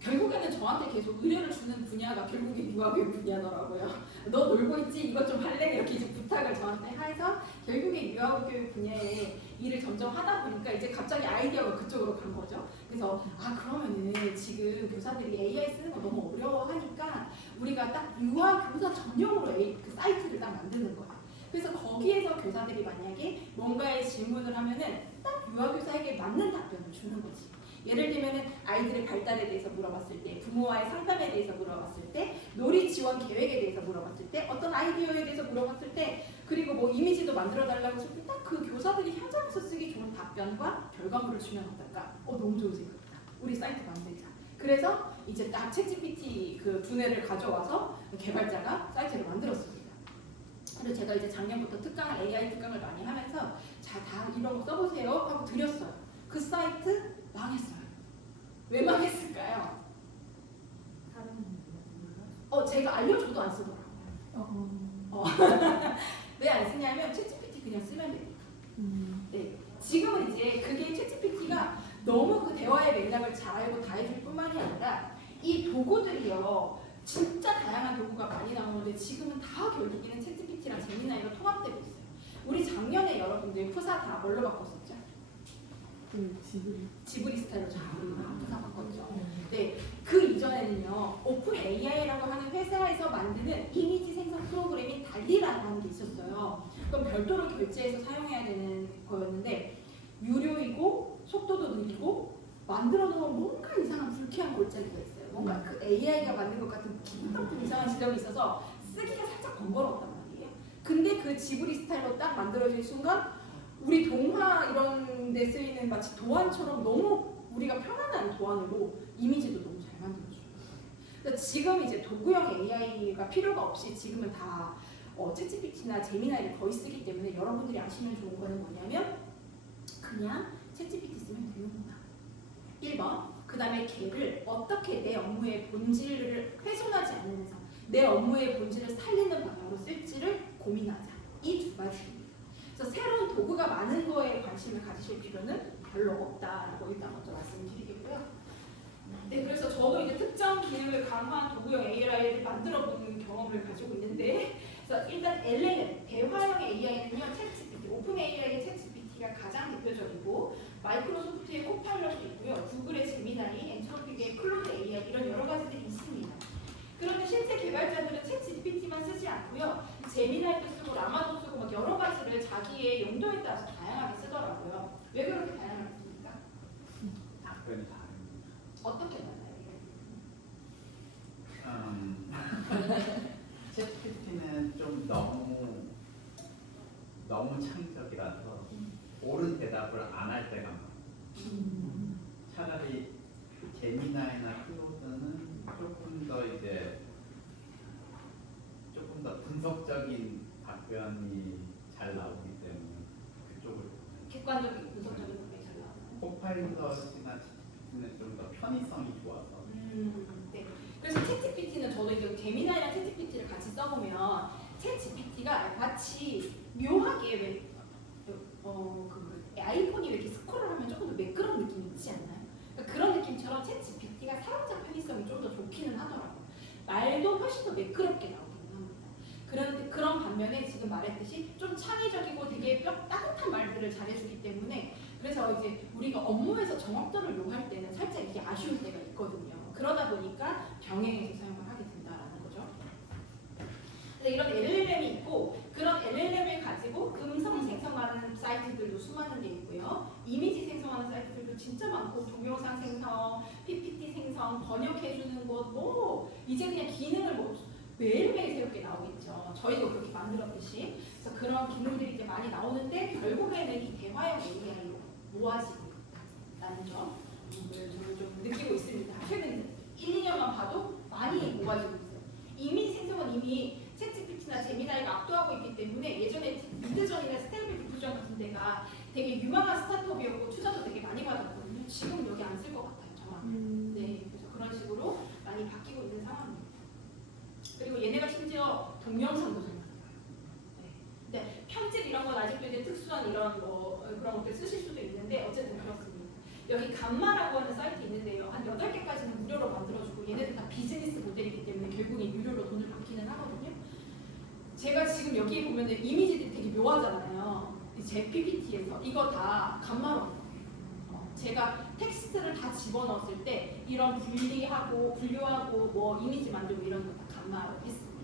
결국에는 저한테 계속 의뢰를 주는 분야가 결국에 유아교육 분야더라고요. 너 놀고 있지? 이것 좀 할래? 이렇게 이제 부탁을 저한테 해서 결국에 유아교육 분야에 일을 점점 하다 보니까 이제 갑자기 아이디어가 그쪽으로 간 거죠. 그래서 그러면은 지금 교사들이 AI 쓰는 거 너무 어려워하니까 우리가 딱 유아교사 전용으로 그 사이트를 딱 만드는 거예요. 그래서 거기에서 교사들이 만약에 뭔가의 질문을 하면은 딱 유아교사에게 맞는 답변을 주는 거지. 예를 들면 아이들의 발달에 대해서 물어봤을 때, 부모와의 상담에 대해서 물어봤을 때, 놀이 지원 계획에 대해서 물어봤을 때, 어떤 아이디어에 대해서 물어봤을 때, 그리고 뭐 이미지도 만들어 달라고 했을 때 딱 그 교사들이 현장에서 쓰기 좋은 답변과 결과물을 주면 어떨까? 너무 좋은 생각이다. 우리 사이트 만들자. 그래서 이제 딱 챗GPT 그 두뇌를 가져와서 개발자가 사이트를 만들었습니다. 그래서 제가 이제 작년부터 특강을 AI 특강을 많이 하면서 자, 다 이런 거 써보세요 하고 드렸어요. 그 사이트 망했어요. 왜 망했을까요? 제가 알려줘도 안 쓰더라고요. 왜 안 쓰냐면 챗GPT 그냥 쓰면 되니까. 네, 지금은 이제 그게 챗GPT가 너무 그 대화의 맥락을 잘 알고 다 해줄 뿐만이 아니라 도구들이요. 진짜 다양한 도구가 많이 나오는데 지금은 다 결국에는 챗GPT랑 제미나이로 통합되고 있어요. 우리 작년에 여러분들 푸사 다 뭘로 바꿨었죠? 지브리 스타일로 잘 푸사 바꿨죠. 네, 그 이전에는요. 오픈 AI라고 하는 회사에서 만드는 이미지 생성 프로그램인 달리라고 하는 게 있었어요. 그럼 별도로 결제해서 사용해야 되는 거였는데 유료이고 속도도 느리고 만들어 놓으면 뭔가 이상한 불쾌한 골짜기가 있어요. 뭔가 그 AI가 만든 것 같은 기분 나쁜 이상한 지점이 있어서 쓰기가 살짝 번거로웠단 말이에요. 근데 그 지브리 스타일로 딱 만들어진 순간 우리 동화 이런 데 쓰이는 마치 도안처럼 너무 우리가 편안한 도안으로 이미지도 너무 잘 만들어줘요. 그래서 지금 이제 도구형 AI가 필요가 없이 지금은 다 챗GPT나 제미나이를 거의 쓰기 때문에 여러분들이 아시면 좋은 거는 뭐냐면 그냥 챗GPT 쓰면 되는구나. 1번. 그 다음에 걔를 어떻게 내 업무의 본질을 훼손하지 않으면서 내 업무의 본질을 살리는 방향으로 쓸지를 고민하자. 이 두 가지입니다. 그래서 새로운 도구가 많은 거에 관심을 가지실 필요는 별로 없다라고 일단 먼저 말씀드리겠고요. 네, 그래서 저도 이제 특정 기능을 강화한 도구형 AI를 만들어보는 경험을 가지고 있는데, 그래서 일단 LLM, 대화형 AI는요, 챗GPT, 오픈 AI의 챗GPT가 가장 대표적이고, 마이크로소프트의 코파일럿도 있고요, 구글의 제미나이, 엔트로픽의 클로드 AI 이런 여러 가지들이 있습니다. 그런데 실제 개발자들은 챗GPT만 쓰지 않고요, 제미나이도 쓰고 라마도 쓰고 막 여러 가지를 자기의 용도에 따라서 다양하게 쓰더라고요. 왜 그렇게 다양하게 씁니까? 답변이 다릅니다. 어떻게 달라요? 챗GPT는 좀 너무 창의적이라서 옳은 대답을 안 할 때가 많아요. 차라리 제미나이나 클로드는 조금 더 분석적인 답변이 잘 나오기 때문에 그쪽을 객관적인 분석적인 답변이 잘 나와요. 코파일럿이나 챗GPT는 좀 더 편의성이 좋아서 네. 그래서 챗GPT는 저도 이제 제미나이랑 챗GPT를 같이 써보면 챗GPT가 마치 묘하게 아이폰이 왜 이렇게 스크롤을 하면 조금 더 매끄러운 느낌이 있지 않나요? 그러니까 그런 느낌처럼 챗GPT가 사용자 편의성이 좀 더 좋기는 하더라고요. 말도 훨씬 더 매끄럽게 나오기는 합니다. 그런 반면에 지금 말했듯이 좀 창의적이고 되게 따뜻한 말들을 잘해주기 때문에 그래서 이제 우리가 업무에서 정확도를 요할 때는 살짝 이게 아쉬울 때가 있거든요. 그러다 보니까 병행해서 사용을 하게 된다라는 거죠. 근데 이런 LLM이 있고 그런 LLM을 가지고 음성 생성하는 사이트들도 수많은 게 있고요. 이미지 생성하는 사이트들도 진짜 많고 동영상 생성, PPT 생성, 번역해주는 곳 뭐 이제 그냥 기능을 뭐 매일매일 새롭게 나오겠죠. 저희도 그렇게 만들었듯이. 그래서 그런 기능들이 이제 많이 나오는데 결국에는 이 대화형 AI로 모아지고 있다는 점을 좀 느끼고 있습니다. 최근 1, 2년만 봐도 많이 모아지고 있어요. 이미지 생성은 이미 챗GPT나 제미나이가 압도하고 있기 때문에 예전에 미드전이나 스테이블 디프전 같은 데가 되게 유망한 스타트업이었고 투자도 되게 많이 받았거든요. 지금 여기 안 쓸 것 같아요. 정말. 네, 그래서 그런 식으로 많이 바뀌고 있는 상황입니다. 그리고 얘네가 심지어 동영상도 잘 만들어요. 네. 근데 편집 이런 건 아직도 이제 특수한 이런 그런 것들 쓰실 수도 있는데 어쨌든 그렇습니다. 여기 감마라고 하는 사이트 있는데요. 한 8개까지는 무료로 만들어주고 얘네들 다 비즈니스 모델이기 때문에 결국에 유료로 돈을 받기는 하거든요. 제가 지금 여기 보면 이미지들이 되게 묘하잖아요. 제 PPT에서 이거 다 감마로 제가 텍스트를 다 집어넣었을 때 이런 분류하고 뭐 이미지 만들고 이런 거 다 감마로 했습니다.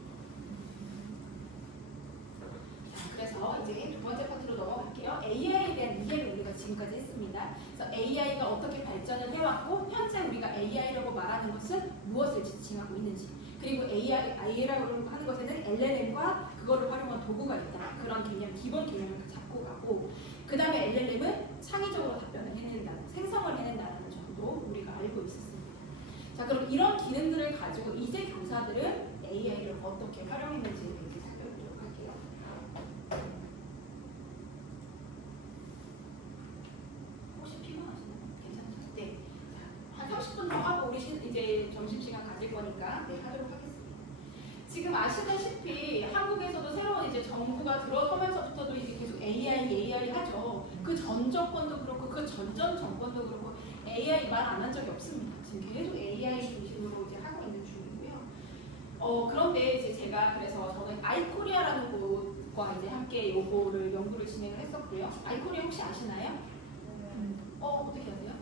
그래서 이제 두 번째 파트로 넘어갈게요. AI에 대한 이해를 우리가 지금까지 했습니다. 그래서 AI가 어떻게 발전을 해왔고 현재 우리가 AI라고 말하는 것은 무엇을 지칭하고 있는지 그리고 AI라고 하는 것에는 LLM과 그거를 활용한 도구가 있다. 그런 개념, 기본 개념을 잡고 가고 그 다음에 LLM은 창의적으로 답변을 해낸다는, 생성을 해낸다는 점도 우리가 알고 있었습니다. 자, 그럼 이런 기능들을 가지고 이제 교사들은 AI를 어떻게 활용했는지에 대해서 살펴보도록 할게요. 혹시 피곤하시나요? 괜찮으세요? 네. 자, 한 30분 더 하고 우리 이제 점심시간 가질 거니까 네, 하도록 하겠습니다. 지금 아시다시피 한국에서도 새로운 이제 정부가 들어서면서부터도 이제 계속 AI 하죠. 그 전 정권도 그렇고 그 전전 정권도 그렇고 AI 말 안 한 적이 없습니다. 지금 계속 AI 중심으로 이제 하고 있는 중입니다. 그런데 이제 제가 그래서 저는 아이코리아라는 곳과 이제 함께 요거를 연구를 진행을 했었고요. 아이코리아 혹시 아시나요? 어떻게 아세요?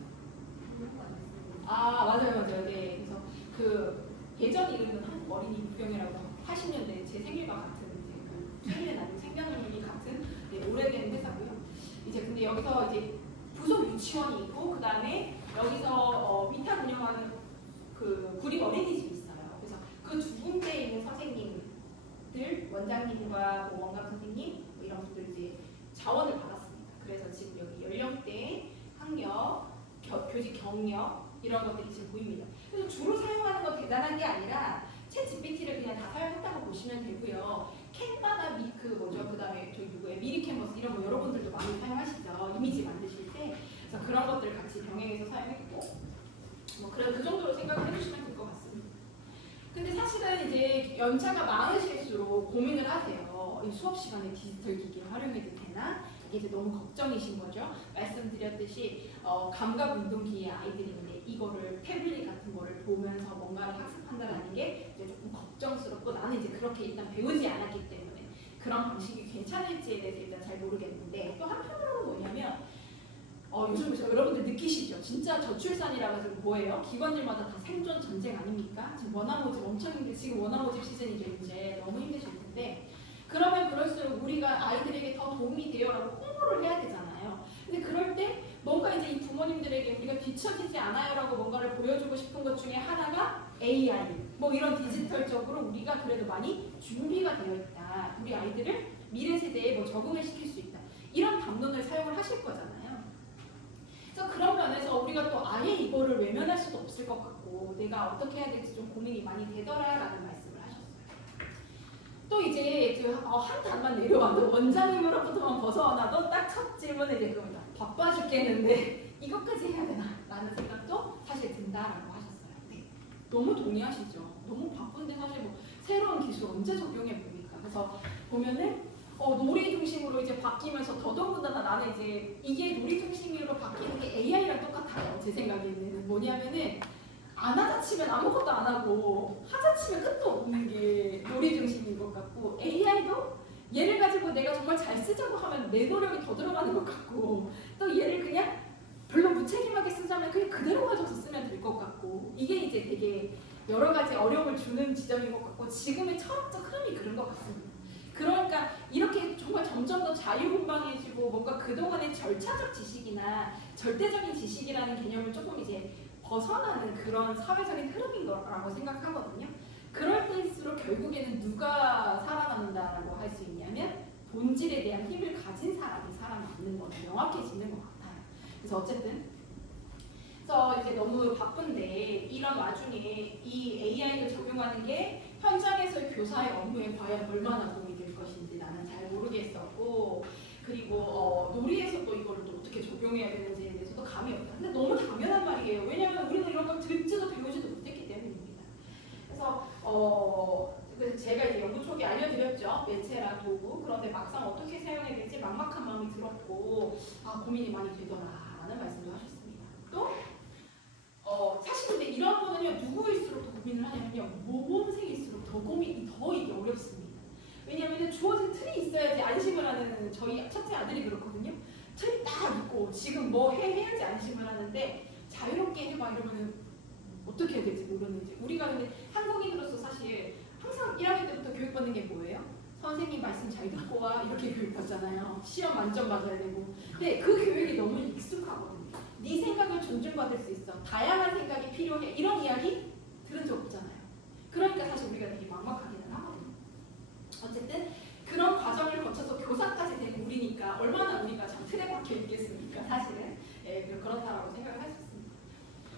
아 맞아요. 네. 그래서 그 예전 이름은 한국 어린이 무경이라고 80년대 제 생일과 같은 이제 그 생일의 날이 생년월일이 같은 오래된 회사고요. 이제 근데 여기서 이제 부속 유치원이 있고 그 다음에 여기서 위탁 운영하는 그 구립 어린이집이 있어요. 그래서 그 두 군데에 있는 선생님들, 원장님과 뭐 원감 선생님 뭐 이런 분들 이제 자원을 받았습니다. 그래서 지금 여기 연령대, 학력, 교직 경력 이런 것들이 지금 보입니다. 그래서 주로 사용하는 건 대단한 게 아니라 챗 GPT를 그냥 다 사용했다고 보시면 되고요. 캔바나 그 다음에 저기 누구예요? 미리 캔버스 이런 거 여러분들도 많이 사용하시죠. 이미지 만드실 때. 그래서 그런 것들 같이 병행해서 사용했고 뭐 그래 그 정도로 생각을 해주시면 될 것 같습니다. 근데 사실은 이제 연차가 많으실수록 고민을 하세요. 이 수업 시간에 디지털 기기 활용해도 되나? 이게 이제 너무 걱정이신 거죠. 말씀드렸듯이 감각 운동기의 아이들인데 이거를 태블릿 같은 거를 보면서 뭔가를 학습한다는 게 이제 조금 걱정스럽고 나는 이제 그렇게 일단 배우지 않았기 때문에 그런 방식이 괜찮을지에 대해서 일단 잘 모르겠는데 또 한편으로는 뭐냐면 요즘 여러분들 느끼시죠? 진짜 저출산이라고 지금 뭐예요? 기관들마다 다 생존 전쟁 아닙니까? 지금 원화모집 엄청 힘들 지금 원화모집 시즌이죠. 이제 너무 힘드실 텐데 그러면 그럴수록 우리가 아이들에게 더 도움이 되어라고 홍보를 해야 되잖아요. 근데 그럴 때 뭔가 이제 이 부모님들에게 우리가 뒤처지지 않아요라고 뭔가를 보여주고 싶은 것 중에 하나가 AI 뭐 이런 디지털적으로 우리가 그래도 많이 준비가 되어 있다. 우리 아이들을 미래 세대에 뭐 적응을 시킬 수 있다. 이런 담론을 사용을 하실 거잖아요. 그래서 그런 면에서 우리가 또 아예 이거를 외면할 수도 없을 것 같고 내가 어떻게 해야 될지 좀 고민이 많이 되더라라는 말씀을 하셨어요. 또 이제 한 단만 내려와도 원장님으로부터만 벗어나도 딱 첫 질문에 이제 그겁니다. 바빠 죽겠는데 이것까지 해야 되나? 라는 생각도 사실 든다라고 하셨어요. 네. 너무 동의하시죠? 너무 바쁜데 사실 뭐 새로운 기술 언제 적용해 봅니까? 그래서 보면은 놀이 중심으로 이제 바뀌면서 더더군다나 나는 이제 이게 놀이 중심으로 바뀌는 게 AI랑 똑같아요. 제 생각에는 뭐냐면은 안 하자 치면 아무것도 안 하고 하자 치면 끝도 없는 게 놀이 중심인 것 같고 AI도 얘를 가지고 내가 정말 잘 쓰자고 하면 내 노력이 더 들어가는 것 같고 또 얘를 그냥 별로 무책임하게 쓰자면 그냥 그대로 가져서 쓰면 될 것 같고 이게 이제 되게 여러 가지 어려움을 주는 지점인 것 같고 지금의 철학적 흐름이 그런 것 같습니다. 그러니까 이렇게 정말 점점 더 자유분방해지고 뭔가 그동안의 절차적 지식이나 절대적인 지식이라는 개념을 조금 이제 벗어나는 그런 사회적인 흐름인 거라고 생각하거든요. 그럴 때일수록 결국에는 누가 살아남는다라고 할 수 있냐면 본질에 대한 힘을 가진 사람이 살아남는 건 명확해지는 것 같아요. 그래서 어쨌든 그래서 이제 너무 바쁜데 이런 와중에 이 AI를 적용하는 게 현장에서의 교사의 업무에 과연 얼마나 도움이 될 것인지 나는 잘 모르겠었고 그리고 놀이에서 또 이걸 또 어떻게 적용해야 되는지에 대해서도 감이 없다. 근데 너무 당연한 말이에요. 왜냐하면 우리는 이런 걸 듣지도 배우지도 못했기 때문입니다. 그래서 제가 이제 연구 초기 알려드렸죠. 매체랑 도구. 그런데 막상 어떻게 사용해야 될지 막막한 마음이 들었고 고민이 많이 되더라라는 말씀을 하셨습니다. 또 사실 근데 이런 거는요 누구일수록 더 고민을 하냐면요 모범생일수록 더 고민이 더 이게 어렵습니다. 왜냐하면 주어진 틀이 있어야지 안심을 하는 저희 첫째 아들이 그렇거든요. 틀이 딱 있고 지금 뭐 해야지 안심을 하는데 자유롭게 해봐 이러면은 어떻게 해야 될지 모르는지 우리가 근데 한국인으로서 사실 항상 1학년 때부터 교육받는 게 뭐예요? 선생님 말씀 잘 듣고 와 이렇게 교육받잖아요. 시험 만점 맞아야 되고 근데 그 교육이 너무 익숙하거든요. 네 생각을 존중받을 수 있어. 다양한 생각이 필요해. 이런 이야기 들은 적 없잖아요. 그러니까 사실 우리가 되게 막막하기는 하거든요. 어쨌든 그런 과정을 거쳐서 교사까지 된 우리니까 얼마나 우리가 참 틀에 박혀 있겠습니까? 사실은 그렇다라고 생각을 할 수 있습니다.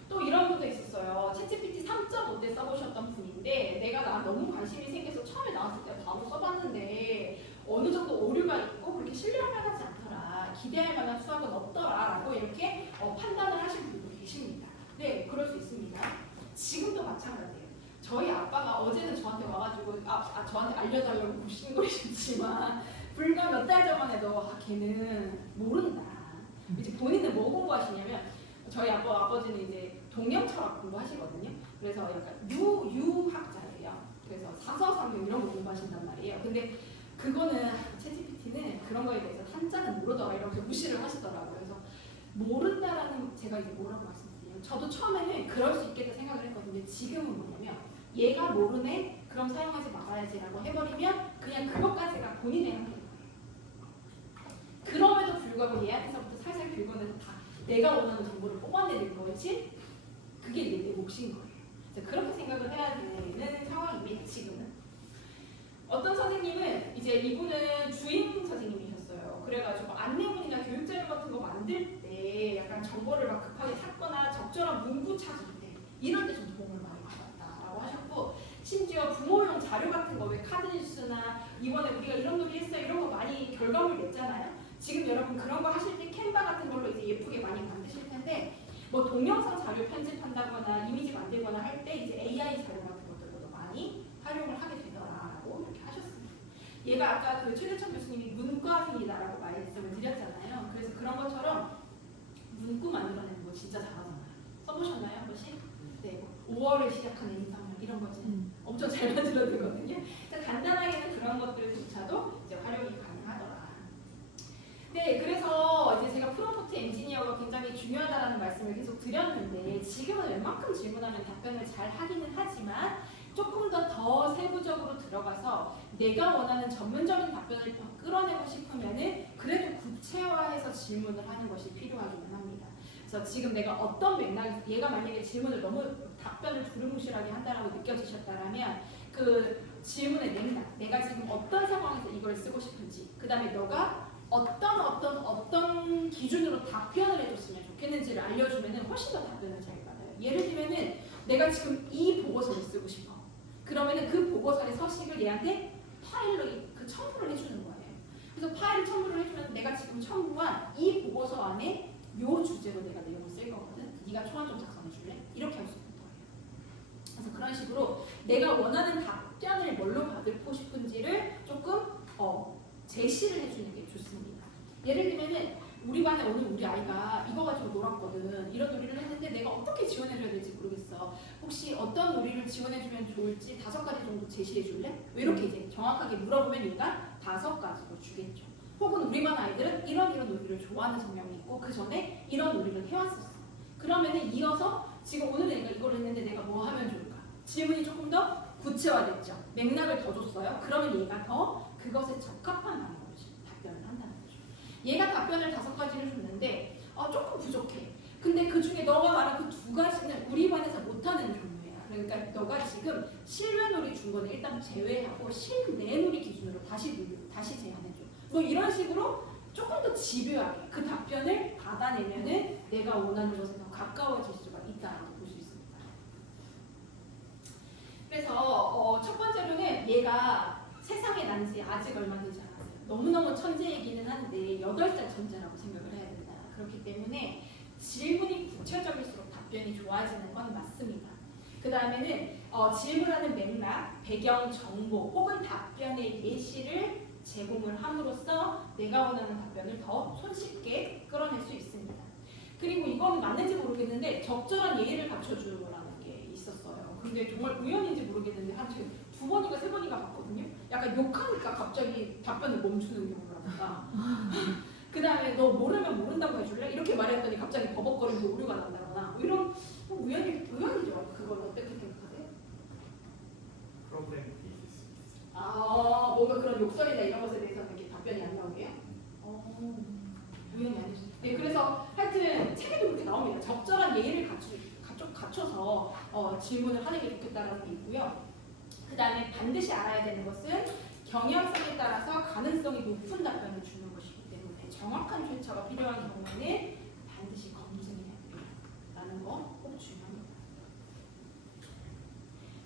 또 이런 분도 있었어요. 챗GPT 3.5 때 써보셨던 분인데 내가 너무 관심이 생겨서 처음에 나왔을 때 바로 써봤는데 어느 정도 오류가 있고 그렇게 신뢰할 만하지 않더라. 기대할 만한 수학은 없더라라고 이렇게 판단을 하신 분도 계십니다. 네, 그럴 수 있습니다. 지금도 마찬가지예요. 저희 아빠가 어제는 저한테 와가지고 저한테 알려달라고 굽신거리셨지만 불과 몇 달 전만 해도 걔는 모른다. 이제 본인은 뭐 공부하시냐면 저희 아버지는 이제 동양 철학 공부하시거든요. 그래서 약간 유학자예요. 그래서 사서상용 이런 거 공부하신단 말이에요. 근데 그거는 챗GPT는 그런 거에 대해서 한자는 모르더라 이렇게 무시를 하시더라고요. 그래서 모른다라는 제가 이제 뭐라고 말씀드려요. 저도 처음에는 그럴 수 있겠다 생각을 했거든요. 지금은 뭐냐면 얘가 모르네 그럼 사용하지 말아야지라고 해버리면 그냥 그것까지가 본인의 한계예요. 그럼에도 불구하고 얘한테서부터 살살 긁어내서 다 내가 원하는 정보를 뽑아내는 거지 그게 이제 내 몫인 거예요. 그렇게 생각을 해야 되는 상황입니다. 지금은. 어떤 선생님은 이제 이분은 주임 선생님이셨어요. 그래가지고 안내문이나 교육자료 같은 거 만들 때 약간 정보를 막 급하게 찾거나 적절한 문구 찾을 때 이런 데 좀 도움을 많이 받았다라고 하셨고 심지어 부모용 자료 같은 거 왜 카드뉴스나 이번에 우리가 이런 놀이 했어요 이런 거 많이 결과물 냈잖아요. 지금 여러분 그런 거 하실 때 캔바 같은 걸로 이제 예쁘게 많이 만드실 텐데 뭐 동영상 자료 편집한다거나 이미지 만들거나 할 때 이제 AI 자료 같은 것들도 많이 활용을 하게 되더라라고 이렇게 하셨습니다. 얘가 아까 그 최대천 교수님이 문과생이다라고 말씀을 드렸잖아요. 그래서 그런 것처럼 문구 만들어내는 거 진짜 잘하잖아요. 써보셨나요 한 번씩? 네, 5월에 시작하는 인상형 이런 거지 엄청 잘 만들어내거든요. 간단하게는 그런 것들조차도 이제 활용이 가능하더라. 네, 그래서 이제 제가 프롬프트 엔지니어가 굉장히 중요하다는 말씀을 계속 드렸는데 지금은 웬만큼 질문하면 답변을 잘 하기는 하지만 조금 더 세부적으로 들어가서 내가 원하는 전문적인 답변을 끌어내고 싶으면은 그래도 구체화해서 질문을 하는 것이 필요하기는 합니다. 그래서 지금 내가 어떤 맥락, 얘가 만약에 질문을 너무 답변을 두루뭉실하게 한다라고 느껴지셨다라면 그 질문의 맥락, 내가 지금 어떤 상황에서 이걸 쓰고 싶은지, 그 다음에 너가 어떤 기준으로 답변을 해줬으면 좋겠는지를 알려주면은 훨씬 더 답변을 잘 받아요. 예를 들면은 내가 지금 이 보고서를 쓰고 싶어. 그러면은 그 보고서의 서식을 얘한테 파일로 그 첨부를 해주는 거예요. 그래서 파일을 첨부를 해주면 내가 지금 첨부한 이 보고서 안에 요 주제로 내가 내용을 쓸 거거든. 네가 초안 좀 작성해 줄래? 이렇게 할 수 있는 거예요. 그래서 그런 식으로 내가 원하는 답변을 뭘로 받고 싶은지를 조금 제시를 해주는 게 좋습니다. 예를 들면은 우리 반에 오늘 우리 아이가 이거 가지고 놀았거든. 이런 놀이를 했는데 내가 어떻게 지원해줘야 될지 모르겠어. 혹시 어떤 놀이를 지원해주면 좋을지 5가지 정도 제시해 줄래? 이렇게 이제 정확하게 물어보면 얘가 5가지로 주겠죠. 혹은 우리 반 아이들은 이런 놀이를 좋아하는 성향이 있고 그 전에 이런 놀이를 해왔었어. 그러면은 이어서 지금 오늘 내가 이걸 했는데 내가 뭐 하면 좋을까? 질문이 조금 더 구체화됐죠. 맥락을 더 줬어요. 그러면 얘가 더 그것에 적합한 방법으로 답변을 한다는 거죠. 얘가 답변을 5가지를 줬는데 조금 부족해. 근데 그 중에 너가 말한 그 2가지는 우리 반에서 못하는 종류야. 그러니까 너가 지금 실외 놀이 준 거는 일단 제외하고 실내 놀이 기준으로 다시 제안해줘. 뭐 이런 식으로 조금 더 집요하게 그 답변을 받아내면은 내가 원하는 것에 더 가까워질 수가 있다고 볼 수 있습니다. 그래서 첫 번째로는 얘가 세상에 난 지 아직 얼마 되지 않았어요. 너무너무 천재이기는 한데 8살 천재라고 생각을 해야 된다. 그렇기 때문에 질문이 구체적일수록 답변이 좋아지는 건 맞습니다. 그 다음에는 질문하는 맥락, 배경, 정보 혹은 답변의 예시를 제공을 함으로써 내가 원하는 답변을 더 손쉽게 끌어낼 수 있습니다. 그리고 이건 맞는지 모르겠는데 적절한 예의를 갖춰주라는 게 있었어요. 근데 정말 우연인지 모르겠는데 한 2번인가 3번인가 봤거든요. 약간 욕하니까 갑자기 답변을 멈추는 경우라든가 그 다음에 너 모르면 모른다고 해줄래? 이렇게 말했더니 갑자기 버벅거리면서 오류가 난다거나 이런 우연이죠. 그걸 어떻게 생각하세요? 프로그램 베이스. 뭔가 그런 욕설이나 이런 것에 대해서는 이렇게 답변이 안 나오게요? 우연이 아니죠. 네, 그래서 하여튼 책에도 그렇게 나옵니다. 적절한 예의를 갖춰서 질문을 하는 게 좋겠다라는 게 있고요. 그 다음에 반드시 알아야 되는 것은 경향성에 따라서 가능성이 높은 답변을 주는 것이기 때문에 정확한 출처가 필요한 경우에는 반드시 검증해야 된다는 거 꼭 중요합니다.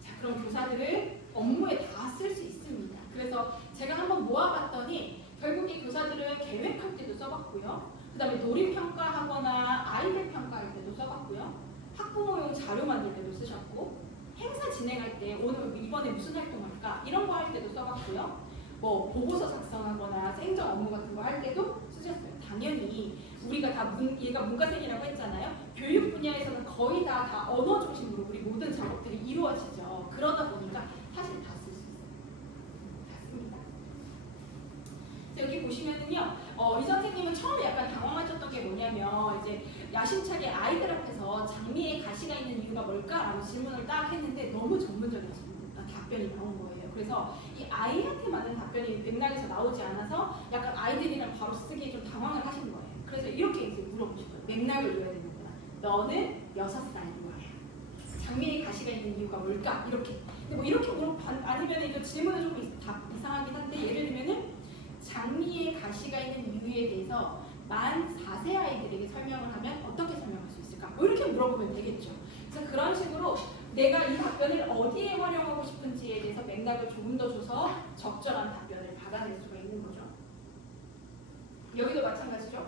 자, 그럼 교사들은 업무에 다 쓸 수 있습니다. 그래서 제가 한번 모아봤더니 결국 이 교사들은 계획할 때도 써봤고요. 그 다음에 놀이평가하거나 아이들 평가할 때도 써봤고요. 학부모용 자료 만들 때도 쓰셨고 행사 진행할 때 오늘 이번에 무슨 활동할까 이런 거 할 때도 써봤고요. 뭐 보고서 작성하거나 행정 업무 같은 거 할 때도 쓰셨어요. 당연히 우리가 얘가 문과생이라고 했잖아요. 교육 분야에서는 거의 다 언어 중심으로 우리 모든 작업들이 이루어지죠. 그러다 보니까 사실 다 보시면은요, 이 선생님은 처음에 약간 당황하셨던 게 뭐냐면 이제 야심차게 아이들 앞에서 장미에 가시가 있는 이유가 뭘까라고 질문을 딱 했는데 너무 전문적인 답변이 나온 거예요. 그래서 이 아이한테 맞는 답변이 맥락에서 나오지 않아서 약간 아이들이랑 바로 쓰기에 좀 당황을 하신 거예요. 그래서 이렇게 이제 물어보신 거예요. 맥락을 이어야 되는구나. 너는 6살인 거야. 장미에 가시가 있는 이유가 뭘까? 이렇게. 근데 뭐 이렇게 아니면 이거 질문은 조금 이상하긴 한데 예를 들면은 장미에 가시가 있는 이유에 대해서 만 4세 아이들에게 설명을 하면 어떻게 설명할 수 있을까? 뭐 이렇게 물어보면 되겠죠. 그래서 그런 식으로 내가 이 답변을 어디에 활용하고 싶은지에 대해서 맥락을 조금 더 줘서 적절한 답변을 받아낼 수가 있는 거죠. 여기도 마찬가지죠.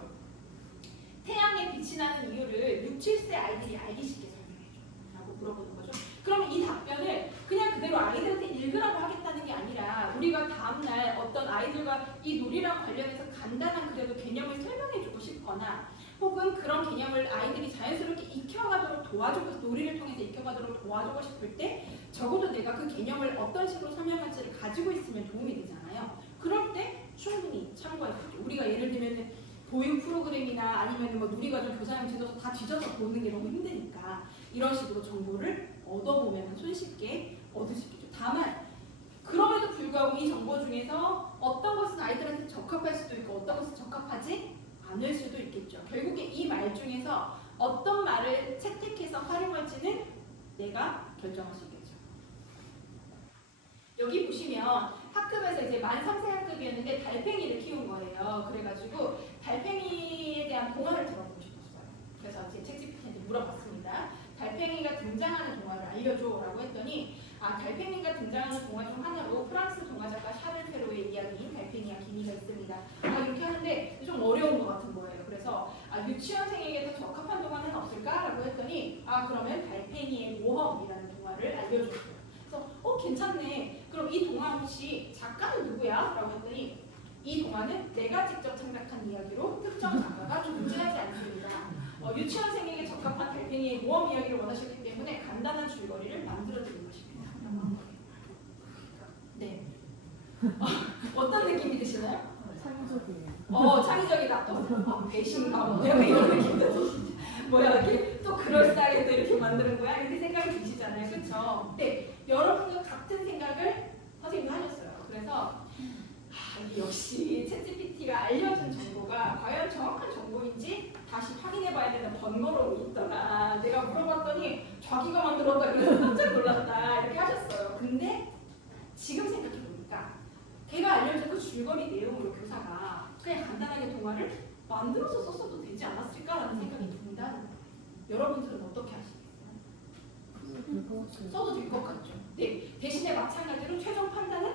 태양에 빛이 나는 이유를 6, 7세 아이들이 알기 쉽게 설명해줘 라고 물어보는 거죠. 그러면 이 답변을 그냥 그대로 아이들한테 읽으라고 하겠다는 게 아니라 우리가 다음날 어떤 아이들과 이 놀이랑 관련해서 간단한 그래도 개념을 설명해주고 싶거나 혹은 그런 개념을 아이들이 자연스럽게 익혀가도록 도와주고 놀이를 통해서 익혀가도록 도와주고 싶을 때 적어도 내가 그 개념을 어떤 식으로 설명할지를 가지고 있으면 도움이 되잖아요. 그럴 때 충분히 참고할 수 있죠. 우리가 예를 들면 보육 프로그램이나 아니면 뭐 누리과정 교사형 지도서 다 뒤져서 보는 게 너무 힘드니까 이런 식으로 정보를 얻어보면 손쉽게 얻을 수 있겠죠. 다만 그럼에도 불구하고 이 정보 중에서 어떤 것은 아이들한테 적합할 수도 있고 어떤 것은 적합하지 않을 수도 있겠죠. 결국에 이 말 중에서 어떤 말을 채택해서 활용할지는 내가 결정할 수 있겠죠. 여기 보시면 학급에서 이제 만 3세 학급이었는데 달팽이를 키운 거예요. 그래가지고 달팽이에 대한 동화를 들어보고 싶었어요. 그래서 제 챗GPT한테 물어봤습니다. 달팽이가 등장하는 동화를 알려줘라고 했더니 달팽이가 등장하는 동화 중 하나로 프랑스 동화작가 샤를 페로의 이야기인 달팽이와 기미가 있습니다. 이렇게 하는데 좀 어려운 것 같은 거예요. 그래서 유치원생에게 더 적합한 동화는 없을까라고 했더니 그러면 달팽이의 모험이라는 동화를 알려줬어요. 그래서 괜찮네. 그럼 이 동화 혹시 작가는 누구야? 라고 했더니 이 동화는 내가 직접 창작한 이야기로 특정 작가가 존재하지 않습니다. 유치원생에게 적합한 달팽이의 모험 이야기를 원하셨기 때문에 간단한 줄거리를 만들어드린 것입니다. 네. 어떤 느낌이 드시나요? 창의적이에요. 창의적이다. 또 배신감 이런 느낌도 드시죠. 뭐야 이게 또 그럴싸하게 또 이렇게 만드는 거야? 이렇게 생각이 드시잖아요. 그렇죠? 네. 여러분도 같은 생각을 선생님이 하셨어요. 그래서 역시 챗GPT가 알려준 정보가 과연 정확한 정보인지 다시 확인해봐야 되는 번거로움이 있더라. 내가 물어봤더니 자기가 만들었다 그래서 깜짝 놀랐다 이렇게 하셨어요. 근데 지금 생각해보니까 걔가 알려준 그 줄거리 내용으로 교사가 그냥 간단하게 동화를 만들어서 썼어도 되지 않았을까라는 생각이 든다는 거예요. 여러분들은 어떻게 하시겠어요? 써도 될 것 같죠? 네. 대신에 마찬가지로 최종 판단은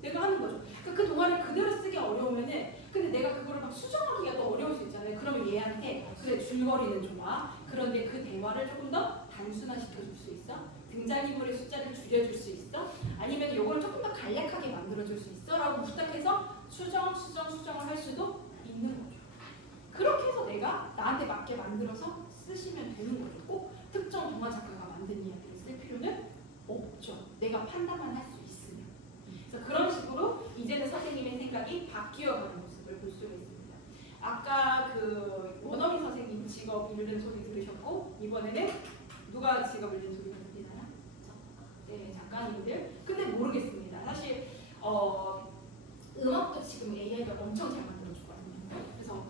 내가 하는 거죠. 그 동화를 그대로 쓰기 어려우면은 근데 내가 그거를 막 수정하기가 또 어려울 수 있잖아요. 그러면 얘한테 그래 줄거리는 좋아. 그런데 그 대화를 조금 더 단순화시켜줄 수 있어? 등장인물의 숫자를 줄여줄 수 있어? 아니면 이걸 조금 더 간략하게 만들어줄 수 있어? 라고 부탁해서 수정을 할 수도 있는 거죠. 그렇게 해서 내가 나한테 맞게 만들어서 쓰시면 되는 거죠. 꼭 특정 동화 작가가 만든 이야기를 쓸 필요는 없죠. 내가 판단만 할 수 있으면. 그래서 그런 식으로 이제는 선생님의 생각이 바뀌어가는 모습을 볼 수가 있습니다. 아까 그 원어민 선생님 직업 잃는 소리 들으셨고 이번에는 누가 직업 잃는 소리가 들리나요? 네, 작가님들. 근데 모르겠습니다. 사실 음악도 지금 AI가 엄청 잘 만들어주거든요. 그래서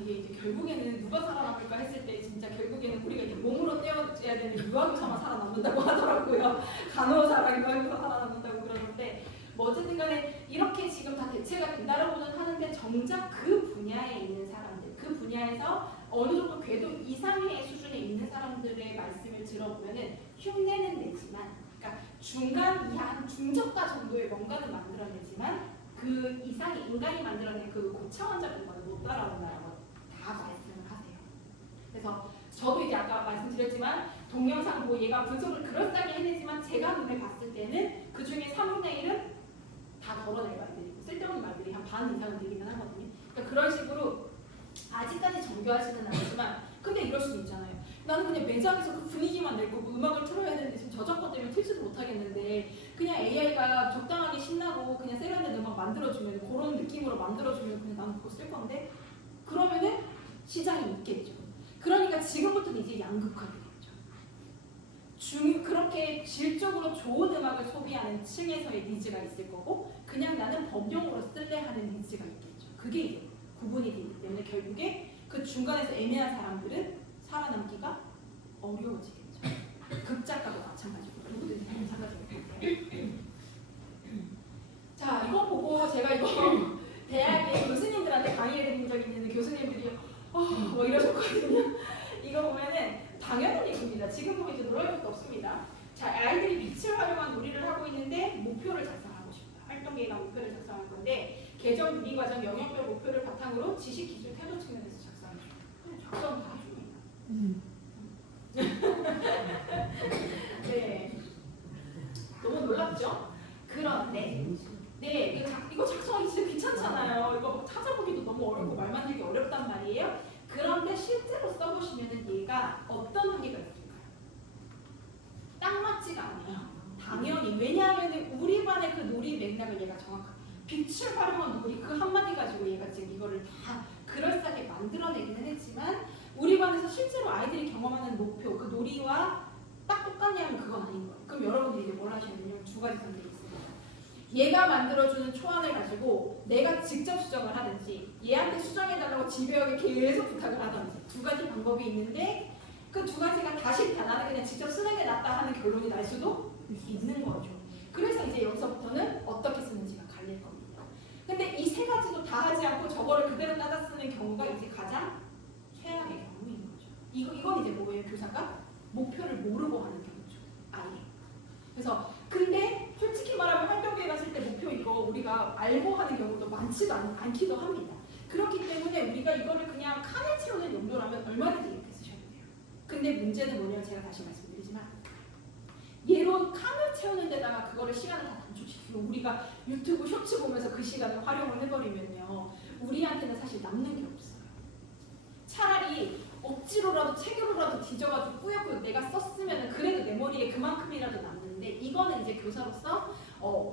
이게 이제 결국에는 누가 살아남을까 했을 때 진짜 결국에는 우리가 이렇게 몸으로 떼어야 되는 유아교사만 살아남는다고 하더라고요. 간호사랑 유아교사 살아남는다고 그러는데 뭐 어쨌든 간에 이렇게 지금 다 대체가 된다고는 하는데 정작 그 분야에 있는 사람들, 그 분야에서 어느 정도 궤도 이상의 수준에 있는 사람들의 말씀을 들어보면은 흉내는 내지만 그러니까 중간 이하 중저가 정도의 뭔가는 만들어내지만 그 이상의 인간이 만들어낸 그 고차원적인 거는 못 따라온다라고 다 말씀을 하세요. 그래서 저도 이제 아까 말씀드렸지만 동영상 얘가 분석을 그럴싸하게 해내지만 제가 눈에 봤을 때는 그 중에 3분의 1은 다 덜어낼 말들이고 쓸데없는 말들이 한 반 이상은 되기는 하거든요. 그러니까 그런 식으로 아직까지 정교하지는 않지만 근데 이럴 수는 있잖아요. 나는 그냥 매장에서 그 분위기만 낼 거고 음악을 틀어야 되는데 지금 저작권 때문에 틀지도 못하겠는데 그냥 AI가 적당하게 신나고 그냥 세련된 음악 만들어주면 그런 느낌으로 만들어주면 그냥 나는 그거 쓸 건데 그러면은 시장이 있겠죠. 그러니까 지금부터는 이제 양극화가 되겠죠. 그렇게 질적으로 좋은 음악을 소비하는 층에서의 니즈가 있을 거고 그냥 나는 범용으로 쓸래 하는 니즈가 있겠죠. 그게 이제 구분이 되기 때문에 결국에 그 중간에서 애매한 사람들은 살아남기가 어려워지겠죠. 극작가도 마찬가지고 누구든지 마찬가지고. 자, 이거 보고 제가 이거 대학의 교수님들한테 강의해드린 적이 있는데 교수님들이 뭐 이러셨거든요. 이거 보면은 당연한 얘기입니다. 지금 보면 이제 놀랄 것도 없습니다. 자, 아이들이 빛을 활용한 놀이를 하고 있는데 목표를 작성하고 싶다. 활동 계획과 목표를 작성할 건데 개정 유리 과정 영역별 목표를 바탕으로 지식 기술 태도 측면에서 작성해 줍니다. 그냥 작성 다 줍니다. 네, 너무 놀랍죠? 그런데 네, 이거 작성하기 진짜 귀찮잖아요. 이거 찾아보기도 너무 어렵고 말 만들기 어렵단 말이에요. 그런데 실제로 써보시면은 얘가 어떤 한계가 있을까요? 딱 맞지가 않아요. 당연히. 왜냐하면 우리 반의 그 놀이 맥락을 얘가 정확하게 빛을 활용한 놀이 그 한마디 가지고 얘가 지금 이거를 다 그럴싸하게 만들어내기는 했지만 우리 반에서 실제로 아이들이 경험하는 목표, 그 놀이와 딱 똑같냐면 그건 아닌 거예요. 그럼 여러분들이 이제 뭘 하시냐면 두 가지 선택이 있습니다. 얘가 만들어주는 초안을 가지고 내가 직접 수정을 하든지 얘한테 수정해달라고 집요하게 계속 부탁을 하든지 두 가지 방법이 있는데 그 두 가지가 다 싫다. 나는 그냥 직접 쓰는 게 낫다 하는 결론이 날 수도 있는 거죠. 그래서 이제 여기서부터는 어떻게 쓰는지가 갈릴 겁니다. 근데 이 세 가지도 다 하지 않고 저거를 그대로 따라 쓰는 경우가 이제 가장 최악의 경우인 거죠. 이건 이제 뭐예요? 교사가 목표를 모르고 하는 경우죠. 아예. 그래서 근데 솔직히 말하면 활동계획 갔을 때 목표 이거 우리가 알고 하는 경우도 많지도 않기도 합니다. 그렇기 때문에 우리가 이거를 그냥 칸을 채우는 용도라면 얼마든지 이렇게 쓰셔도 돼요. 근데 문제는 뭐냐면 제가 다시 말씀드리지만 얘로 칸을 채우는 데다가 그거를 시간을 다 단축시키고 우리가 유튜브 쇼츠 보면서 그 시간을 활용을 해버리면요. 우리한테는 사실 남는 게 없어요. 차라리 억지로라도 책으로라도 뒤져가지고 꾸역꾸역 내가 썼으면 그래도 내 머리에 그만큼이라도 남는데 이거는 이제 교사로서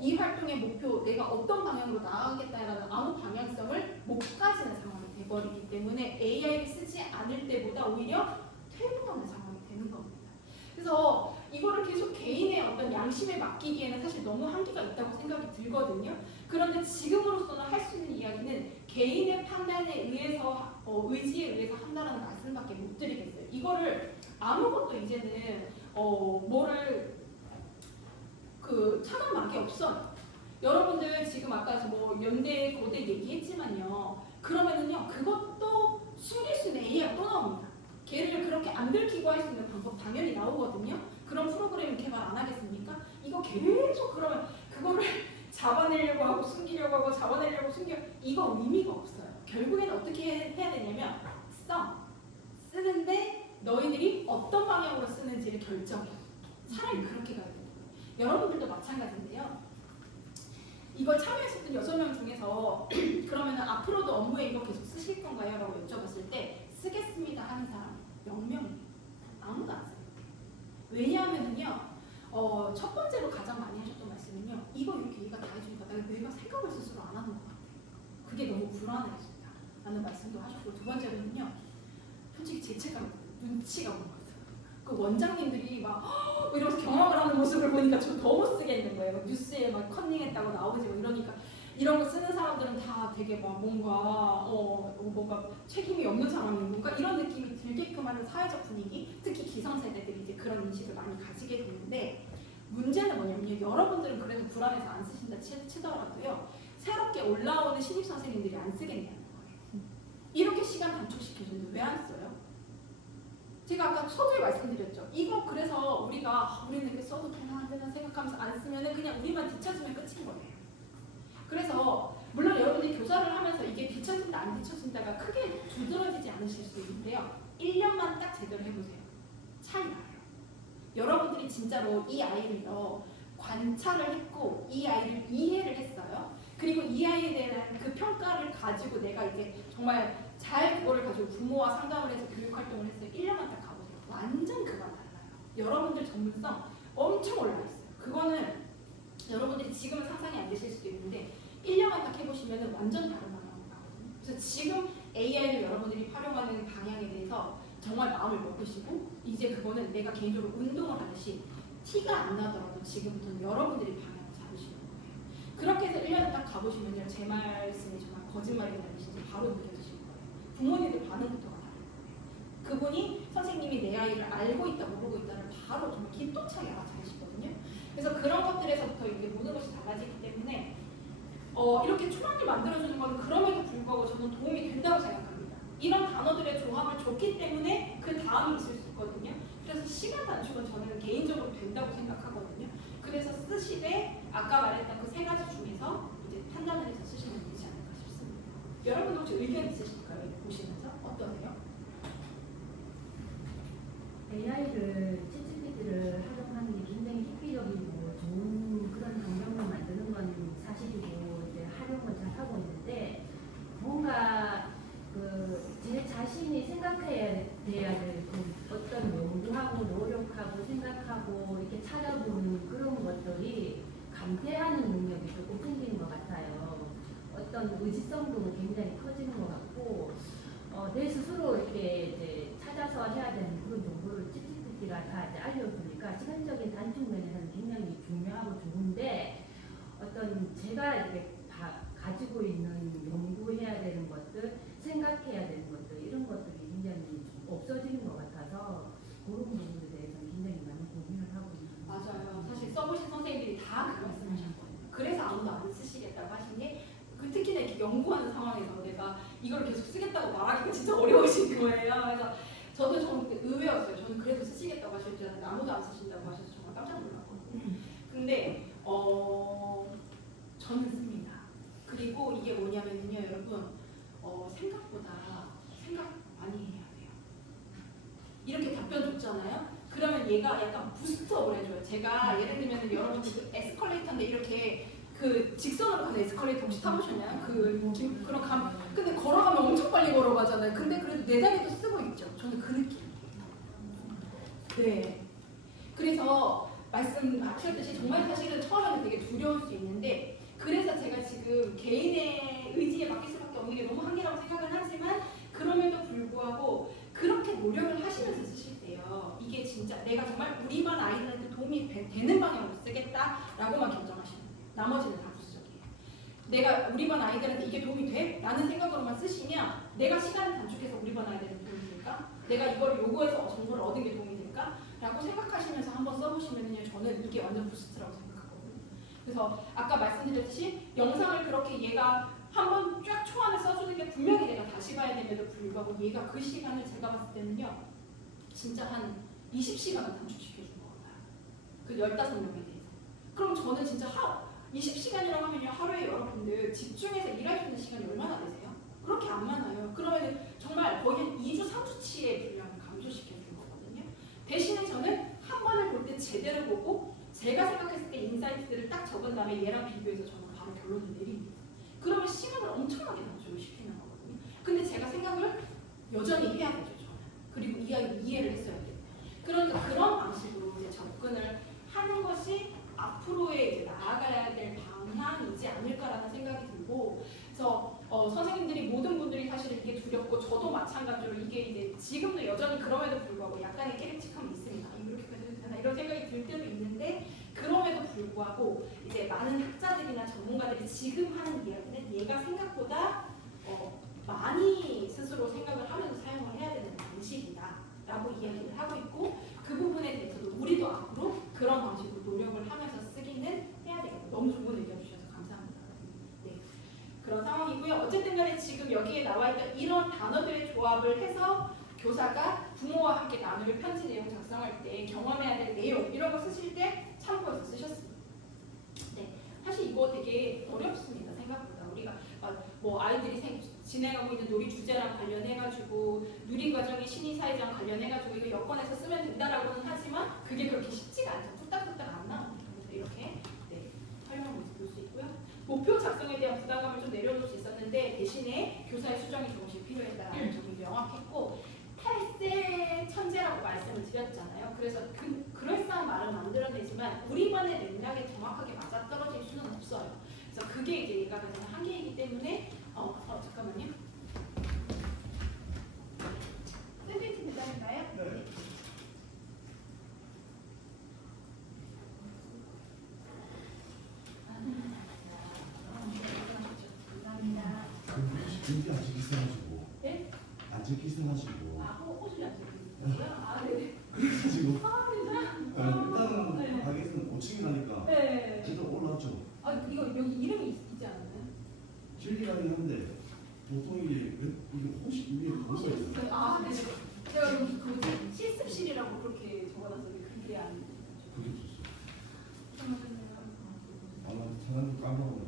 이 활동의 목표 내가 어떤 방향으로 나아가겠다라는 아무 방향성을 못 가지는 상황이 돼버리기 때문에 AI를 쓰지 않을 때보다 오히려 퇴보하는 상황이 되는 겁니다. 그래서 이거를 계속 개인의 어떤 양심에 맡기기에는 사실 너무 한계가 있다고 생각이 들거든요. 그런데 지금으로서는 할 수 있는 이야기는 개인의 판단에 의해서 의지에 의해서 한다는 말씀밖에 못 드리겠어요. 이거를 아무것도 이제는 뭐를 차단막이 없어요. 여러분들 지금 아까 뭐 연대 고대 얘기했지만요. 그러면은요 그것도 숨길 수 있는 AI가 또 나옵니다. 걔를 그렇게 안 들키고 할 수 있는 방법 당연히 나오거든요. 그런 프로그램 개발 안 하겠습니까? 이거 계속 그러면 그거를 잡아내려고 하고 숨기려고 하고 잡아내려고 숨겨 이거 의미가 없어요. 결국에는 어떻게 해야 되냐면 쓰는데 너희들이 어떤 방향으로 쓰는지를 결정해. 차라리 그렇게 가야 돼요. 여러분들도 마찬가지인데요. 이걸 참여했었던 6명 중에서 그러면 앞으로도 업무에 이거 계속 쓰실 건가요? 라고 여쭤봤을 때 쓰겠습니다 하는 사람 0명이에요. 아무도 안 써요. 왜냐하면요. 첫 번째로 가장 많이 하셨던 말씀은요. 이거 이렇게 얘가 다 해주니까 내가 생각을 스스로 안 하는 것 같아요. 그게 너무 불안해진다 라는 말씀도 하셨고 두 번째로는요. 솔직히 제 눈치가 온 것 같아요. 그 원장님들이 막 이러면서 경험을 하는 모습을 보니까 저 더 못 쓰겠는 거예요. 뉴스에 막 컨닝했다고 나오지 뭐 이러니까 이런 거 쓰는 사람들은 다 되게 막 뭔가 책임이 없는 사람인가 이런 느낌이 들게끔 하는 사회적 분위기, 특히 기성세대들이 이제 그런 인식을 많이 가지게 되는데 문제는 뭐냐면요. 여러분들은 그래도 불안해서 안 쓰신다 치더라도요. 새롭게 올라오는 신입 선생님들이 안 쓰겠냐는 거예요. 이렇게 시간 단축시켜주는데 왜 안 써요? 제가 아까 서두에 말씀드렸죠. 이거 그래서 우리는 이렇게 써도 되나 안 되나 생각하면서 안 쓰면은 그냥 우리만 뒤처지면 끝인 거예요. 그래서 물론 여러분들이 교사를 하면서 이게 뒤처진다 안 뒤처진다가 크게 두드러지지 않으실 수도 있는데요. 1년만 딱 제대로 해보세요. 차이 나요. 여러분들이 진짜로 이 아이를요. 관찰을 했고 이 아이를 이해를 했어요. 그리고 이 아이에 대한 그 평가를 가지고 내가 이제 정말 잘 그거를 가지고 부모와 상담을 해서 교육활동을 했어요. 1년만 딱 가보세요. 전문성 엄청 올라와 있어요. 그거는 여러분들이 지금은 상상이 안 되실 수도 있는데 1년만 딱 해보시면 완전 다른 방향으로 나오거든요. 그래서 지금 AI를 여러분들이 활용하는 방향에 대해서 정말 마음을 먹으시고 이제 그거는 내가 개인적으로 운동을 하듯이 티가 안 나더라도 지금부터는 여러분들이 방향을 잡으시는 거예요. 그렇게 해서 1년을 딱 가보시면요. 제 말씀이 정말 거짓말이 아니신지 바로 느껴지실 거예요. 부모님들 반응부터가 다를 거예요. 그분이 선생님이 내 아이를 알고 있다 모르고 있다를 바로 정말 기똥차게 알아차리시거든요. 그래서 그런 것들에서부터 이게 모든 것이 달라지기 때문에 이렇게 초안을 만들어주는 거는 그럼에도 불구하고 저는 도움이 된다고 생각합니다. 이런 단어들의 조합을 줬기 때문에 그 다음이 있을 수 있거든요. 그래서 시간 단축은 저는 개인적으로 된다고 생각하거든요. 그래서 쓰시되 아까 말했던 그 3가지 중에서 이제 판단을 해서 쓰시면 되지 않을까 싶습니다. 여러분 혹시 의견 있으실까요? 보시면서 어떠세요? AI를 챗GPT를 활용하는 게 굉장히 획기적이고 좋은 그런 환경을 만드는 건 사실이고 이제 활용을 잘 하고 있는데 뭔가 제 자신이 생각해야 돼야 될 어떤 연구하고 노력하고 생각하고 이렇게 찾아보는 그런 것들이 감퇴하는 능력이 조금 생기는 것 같아요. 어떤 의지성도 굉장히 커지는 것 같고 내 스스로 이렇게 이제 찾아서 해야 되는 그런 정보를 챗GPT가 다 이제 알려주니까 시간적인 단축 면에서는 굉장히 중요하고 좋은데 어떤 제가 이렇게 가지고 있는 연구해야 되는 것들, 생각해야 되는 것들 이런 것들이 굉장히 없어지는 것 같아서 그런 부분에 대해서는 굉장히 많이 고민을 하고 있는 맞아요. 사실 써보신 선생님들이 다 그 말씀하셨거든요. 그래서 아무도 안 쓰시겠다고 하신 게 특히나 이렇게 연구하는 상황에서 내가 이걸 계속 쓰겠다고 말하기가 진짜 어려우신 거예요. 그래서 저도 좀 의외였어요. 저는 그래도 쓰시겠다고 하실 줄 알았는데 아무도 안 쓰신다고 하셔서 정말 깜짝 놀랐거든요. 근데 저는 씁니다. 그리고 이게 뭐냐면요, 여러분 생각보다 생각 많이 해야 돼요. 이렇게 답변 줬잖아요. 그러면 얘가 약간 부스트업을 해줘요. 제가 예를 들면 여러분들 그 에스컬레이터인데 이렇게 그 직선으로 가는 에스컬레이터 혹시 타보셨나요? 그런 근데 걸어가면 엄청 빨리 걸어가잖아요. 근데 그래도 내 다리도 쓰고 있죠. 저는 그 느낌. 네. 그래서 말씀하셨듯이 정말 사실은 처음에는 되게 두려울 수 있는데 그래서 제가 지금 개인의 의지에 맡길 수밖에 없는 게 너무 한계라고 생각은 하지만 그럼에도 불구하고 그렇게 노력을 하시면서 쓰실 때요. 이게 진짜 내가 정말 우리 반 아이들한테 도움이 되는 방향으로 쓰겠다라고만 결정하시면 돼요. 나머지는 다 부수적이에요. 내가 우리 반 아이들한테 이게 도움이 돼? 라는 생각으로만 쓰시면 내가 시간을 단축해서 우리 반 아이들한테 도움이 될까? 내가 이걸 요구해서 정보를 얻은 게 도움이 될까? 라고 생각하시면서 한번 써보시면요. 저는 이게 완전 부스트라고 생각하거든요. 그래서 아까 말씀드렸듯이 영상을 그렇게 얘가 한번 쫙 초안을 써주는 게 분명히 내가 다시 봐야 됨에도 불구하고 얘가 그 시간을 제가 봤을 때는요. 진짜 한 20시간을 단축시켜준 것 같아요. 그 15명에 대해서. 그럼 저는 진짜 20시간이라고 하면요. 하루에 여러분들 집중해서 일할 수 있는 시간이 얼마나 되세요? 그렇게 안 많아요. 그러면 정말 거의 한 2주, 3주치의 분량을 감소시켜준 거거든요. 대신에 저는 한 번을 볼 때 제대로 보고 제가 생각했을 때 인사이트들을 딱 적은 다음에 얘랑 비교해서 저는 바로 결론을 내립니다. 그러면 시간을 엄청나게 단축을 시키는 거거든요. 근데 제가 생각을 여전히 해야 되죠, 저는. 그리고 이 아이를 이해를 했어야 돼요. 그러니까 그런 방식으로 이제 접근을 하는 것이 앞으로의 이제 나아가야 될 방향이지 않을까라는 생각이 들고, 그래서 선생님들이 모든 분들이 사실 이게 두렵고 저도 마찬가지로 이게 이제 지금도 여전히 그럼에도 불구하고 약간의 깨름칙함이 있습니다. 이렇게까지 해도 되나 이런 생각이 들 때도 있는데 그럼에도 불구하고 이제 많은 학자들이나 전문가들이 지금 하는 이야기는 얘가 생각보다 많이 스스로 생각을 하면서 사용을 해야 되는 방식이다라고 이야기를 하고 있고 그 부분에 대해서도 우리도 앞으로 그런 방식으로 노력을 하면서 쓰기는 해야 되겠고 너무 좋은 의견 주셔서 감사합니다. 네, 그런 상황이고요. 어쨌든 간에 지금 여기에 나와 있던 이런 단어들의 조합을 해서 교사가 부모와 함께 나눌 편지 내용 작성할 때 경험해야 될 내용 이런 거 쓰실 때 참고해서 쓰셨습니다. 네, 사실 이거 되게 어렵습니다. 생각보다 우리가 뭐 아이들이 진행하고 있는 놀이 주제랑 관련해가지고 누리과정의 심리사회랑 관련해가지고 이거 여건에서 쓰면 된다라고는 하지만 그게 그렇게 쉽지가 않죠. 뚝딱뚝딱 안 나옵니다. 그래서 이렇게 활용하고 볼 수 있고요. 목표 작성에 대한 부담감을 좀 내려놓을 수 있었는데 대신에 교사의 수정이 조금씩 필요했다라는 점이 명확했고 8세 천재라고 말씀을 드렸잖아요. 그래서 그럴싸한 다양한 말을 만들어내지만 우리만의 맥락에 정확하게 맞아떨어질 수는 없어요. 그래서 그게 이제 얘가 가장 한계이기 때문에 잠깐만요. 샌드위치 대단인가요? 네. 감사합니다. 굳이 안 찍히셔가지고. 네? 안 찍히셔가지고. 호수를 안 찍으셨어요? 네네. 지금 진짜? 네. 일단은 가게에서는 5층이라니까 네. 제대로 올라왔죠. 이거 여기 이름이 있지 않나요? 실기가긴 한데 보통 이게 혹시 위에 보고서 있어요. 네. 제가 여기 그 실습실이라고 그렇게 적어놨어요. 그게 아니에요. 그게 없었어요. 아마 사람들 깜빡하는 거.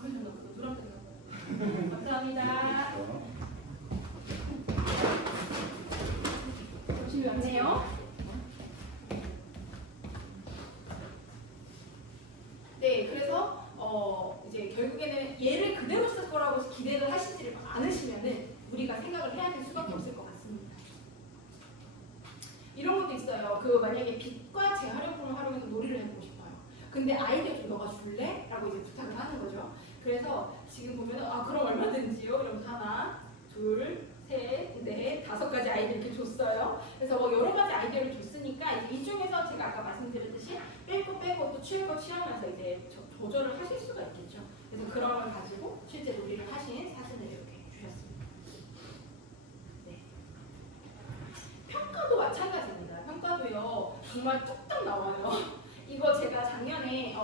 그러셨나 보다. 누락됐나 봐요. 감사합니다. 열심히 왔네요. 네, 그래서 이제 결국에는 얘를 그대로 쓸 거라고 기대를 하시지 않으시면은 우리가 생각을 해야 될 수밖에 없을 것 같습니다. 이런 것도 있어요. 만약에 빛과 재활용품을 활용해서 놀이를 해보고 싶어요. 근데 아이디어 좀 너가 줄래? 라고 이제 부탁을 하는 거죠. 그래서 지금 보면은 그럼 얼마든지요. 이러면서 하나, 둘, 셋, 넷, 5가지 아이디어 이렇게 줬어요. 그래서 여러 가지 아이디어를 줬으니까 이 중에서 제가 아까 말씀드렸듯이 빼고 또 취하면서 이제 조절을 하실 수가 있겠죠. 그래서 그런 걸 가지고 실제 놀이를 하신 사진을 이렇게 주셨습니다. 네. 평가도 마찬가지입니다. 평가도요 정말 뚝딱 나와요. 이거 제가 작년에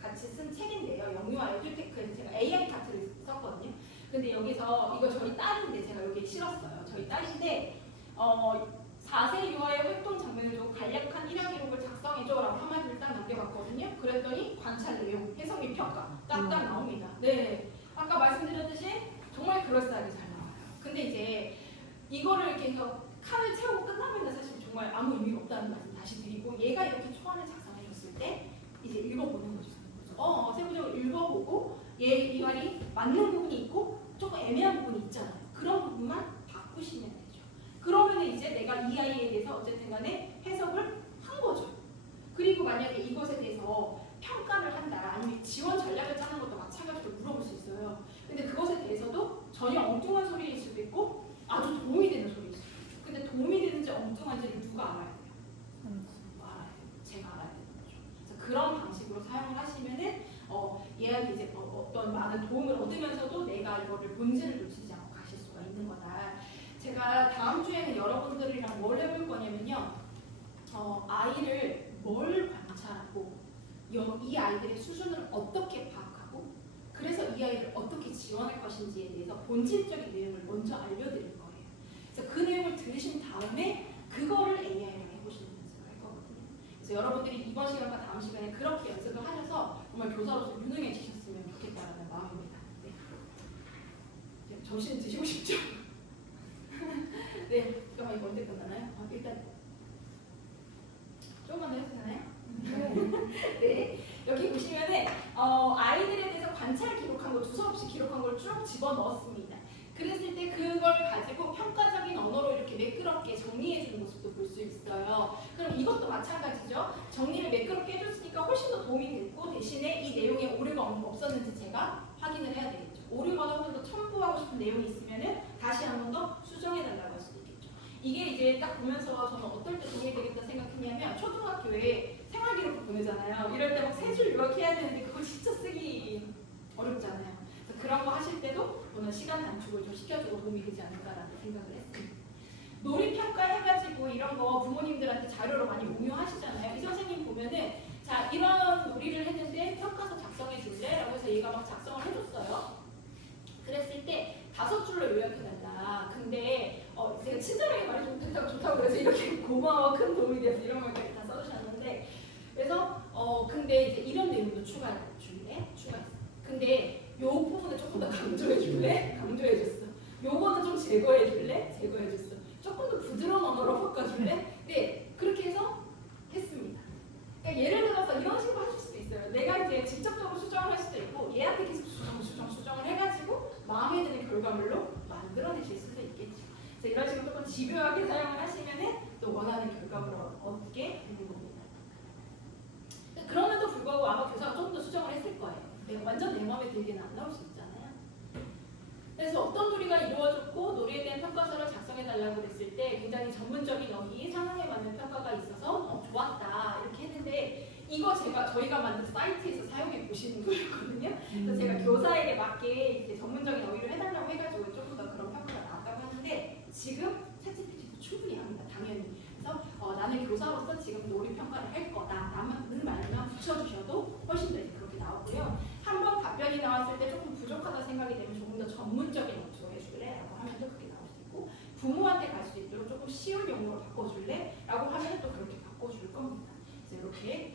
같이 쓴 책인데요. 영유아 에듀테크에서 제가 AI 파트를 썼거든요. 근데 여기서 이거 저희 딸인데 제가 여기에 실었어요. 저희 딸인데 4세 유아의 활동 장면을 좀 간략한 일화 기록을 작성해줘라고 한마디를 딱 남겨봤거든요. 그랬더니 관찰 내용, 해석 및 평가 딱딱 나옵니다. 네, 아까 말씀드렸듯이 정말 그럴싸하게 잘 나와요. 근데 이제 이거를 이렇게 해서 칸을 채우고 끝나면 사실 정말 아무 의미가 없다는 말씀 다시 드리고 얘가 이렇게 초안을 작성해줬을 때 이제 읽어보는 거죠. 세부적으로 읽어보고 얘 말이 맞는 부분이 있고 조금 애매한 부분이 있잖아요. 그런 부분만 바꾸시면 되죠. 그러면 이제 내가 이 아이에 대해서 어쨌든 간에 해석을 한 거죠. 그리고 만약에 이것에 대해서 평가를 한다 아니면 지원 전략을 짜는 것도 마찬가지로 물어볼 수 있어요. 근데 그것에 대해서도 전혀 엉뚱한 소리일 수도 있고 아주 도움이 되는 소리일 수도 있죠. 근데 도움이 되는지 엉뚱한지를 누가 알아야 돼요? 알아요. 제가 알아야 되는 거죠. 그래서 그런 방식으로 사용을 하시면은 얘한테 이제 어떤 많은 도움을 얻으면서도 내가 이거를 본질을 놓치지 않고 가실 수가 있는 거다. 제가 다음 주에는 여러분들이랑 뭘 해볼 거냐면요. 아이를 뭘 관찰하고 이 아이들의 수준을 어떻게 파악하고 그래서 이 아이를 어떻게 지원할 것인지에 대해서 본질적인 내용을 먼저 알려드릴 거예요. 그래서 그 내용을 들으신 다음에 그거를 AI랑 해보시는 연습을 할 거거든요. 그래서 여러분들이 이번 시간과 다음 시간에 그렇게 연습을 하셔서 정말 교사로서 유능해지셨으면 좋겠다라는 마음입니다. 네. 점심 드시고 싶죠? 네, 잠깐만 이거 언제 끝나나요? 일단 조금만 더 해도 되나요? 네, 여기 보시면은 아이들에 대해서 관찰 기록한 거 두서없이 기록한 걸 쭉 집어넣었습니다. 그랬을 때 그걸 가지고 평가적인 언어로 이렇게 매끄럽게 정리해주는 모습도 볼 수 있어요. 그럼 이것도 마찬가지죠. 정리를 매끄럽게 해줬으니까 훨씬 더 도움이 됐고 대신에 이 내용에 오류가 없었는지 제가 확인을 해야 되겠죠. 오류거나 혹은 더 첨부하고 싶은 내용이 있으면은 다시 한 번 더 수정해달라고 할 수도 있겠죠. 이게 이제 딱 보면서 저는 어떨 때 도움이 되겠다 생각했냐면 초등학교에 생활기록부 보내잖아요. 이럴 때 막 세 줄 요약해야 되는데 그거 진짜 쓰기 어렵잖아요. 그래서 그런 거 하실 때도 오늘 시간 단축을 좀 시켜주고 도움이 되지 않을까라는 생각을 했습니다. 놀이평가 해가지고 이런 거 부모님들한테 자료로 많이 공유하시잖아요. 이 선생님 보면은 자 이런 놀이를 했는데 평가서 작성해 줄래? 라고 해서 얘가 막 작성을 해줬어요. 그랬을 때 5줄로 요약해달라. 근데 제가 친절하게 말이 좀 좋다고 그래서 이렇게 고마워 큰 도움이 돼서 이런 말까지 다 써주셨는데 그래서 근데 이제 이런 내용도 추가해 줄래? 추가했어. 근데 요 부분을 조금 더 강조해 줄래? 강조해줬어. 요거는 좀 제거해 줄래? 제거해줬어. 조금 더 부드러운 언어로 바꿔줄래? 네, 그렇게 해서 했습니다. 그러니까 예를 들어서 이런 식으로 하실 수도 있어요. 내가 이제 직접적으로 수정을 할 수도 있고 얘한테 계속 수정을 해가지고 마음에 드는 결과물로 만들어내실 수도 있겠죠. 그래서 이런 식으로 조금 집요하게 사용을 하시면은 또 원하는 결과물을 얻게 되는 겁니다. 완전 내 마음에 들게는 안 나올 수 있잖아요. 그래서 어떤 놀이가 이루어졌고 놀이에 대한 평가서를 작성해달라고 했을 때 굉장히 전문적인 여기 상황에 맞는 평가가 있어서 좋았다 이렇게 했는데 이거 저희가 만든 사이트에서 사용해 보시는 거였거든요. 그래서 제가 교사에게 맞게 이제 전문적인 어휘를 해달라고 해가지고 조금 더 그런 평가가 나왔다고 하는데 지금 챗GPT도 충분히 합니다. 당연히. 그래서 나는 교사로서 지금 놀이 평가를 할 거다. 라는 말만 붙여주셔도 훨씬 더 그렇게 나오고요. 한 번 답변이 나왔을 때 조금 부족하다 생각이 되면 조금 더 전문적인 어투로 해줄래? 라고 하면 또 그렇게 나올 수 있고 부모한테 갈 수 있도록 조금 쉬운 용어로 바꿔줄래? 라고 하면 또 그렇게 바꿔줄 겁니다. 그래서 이렇게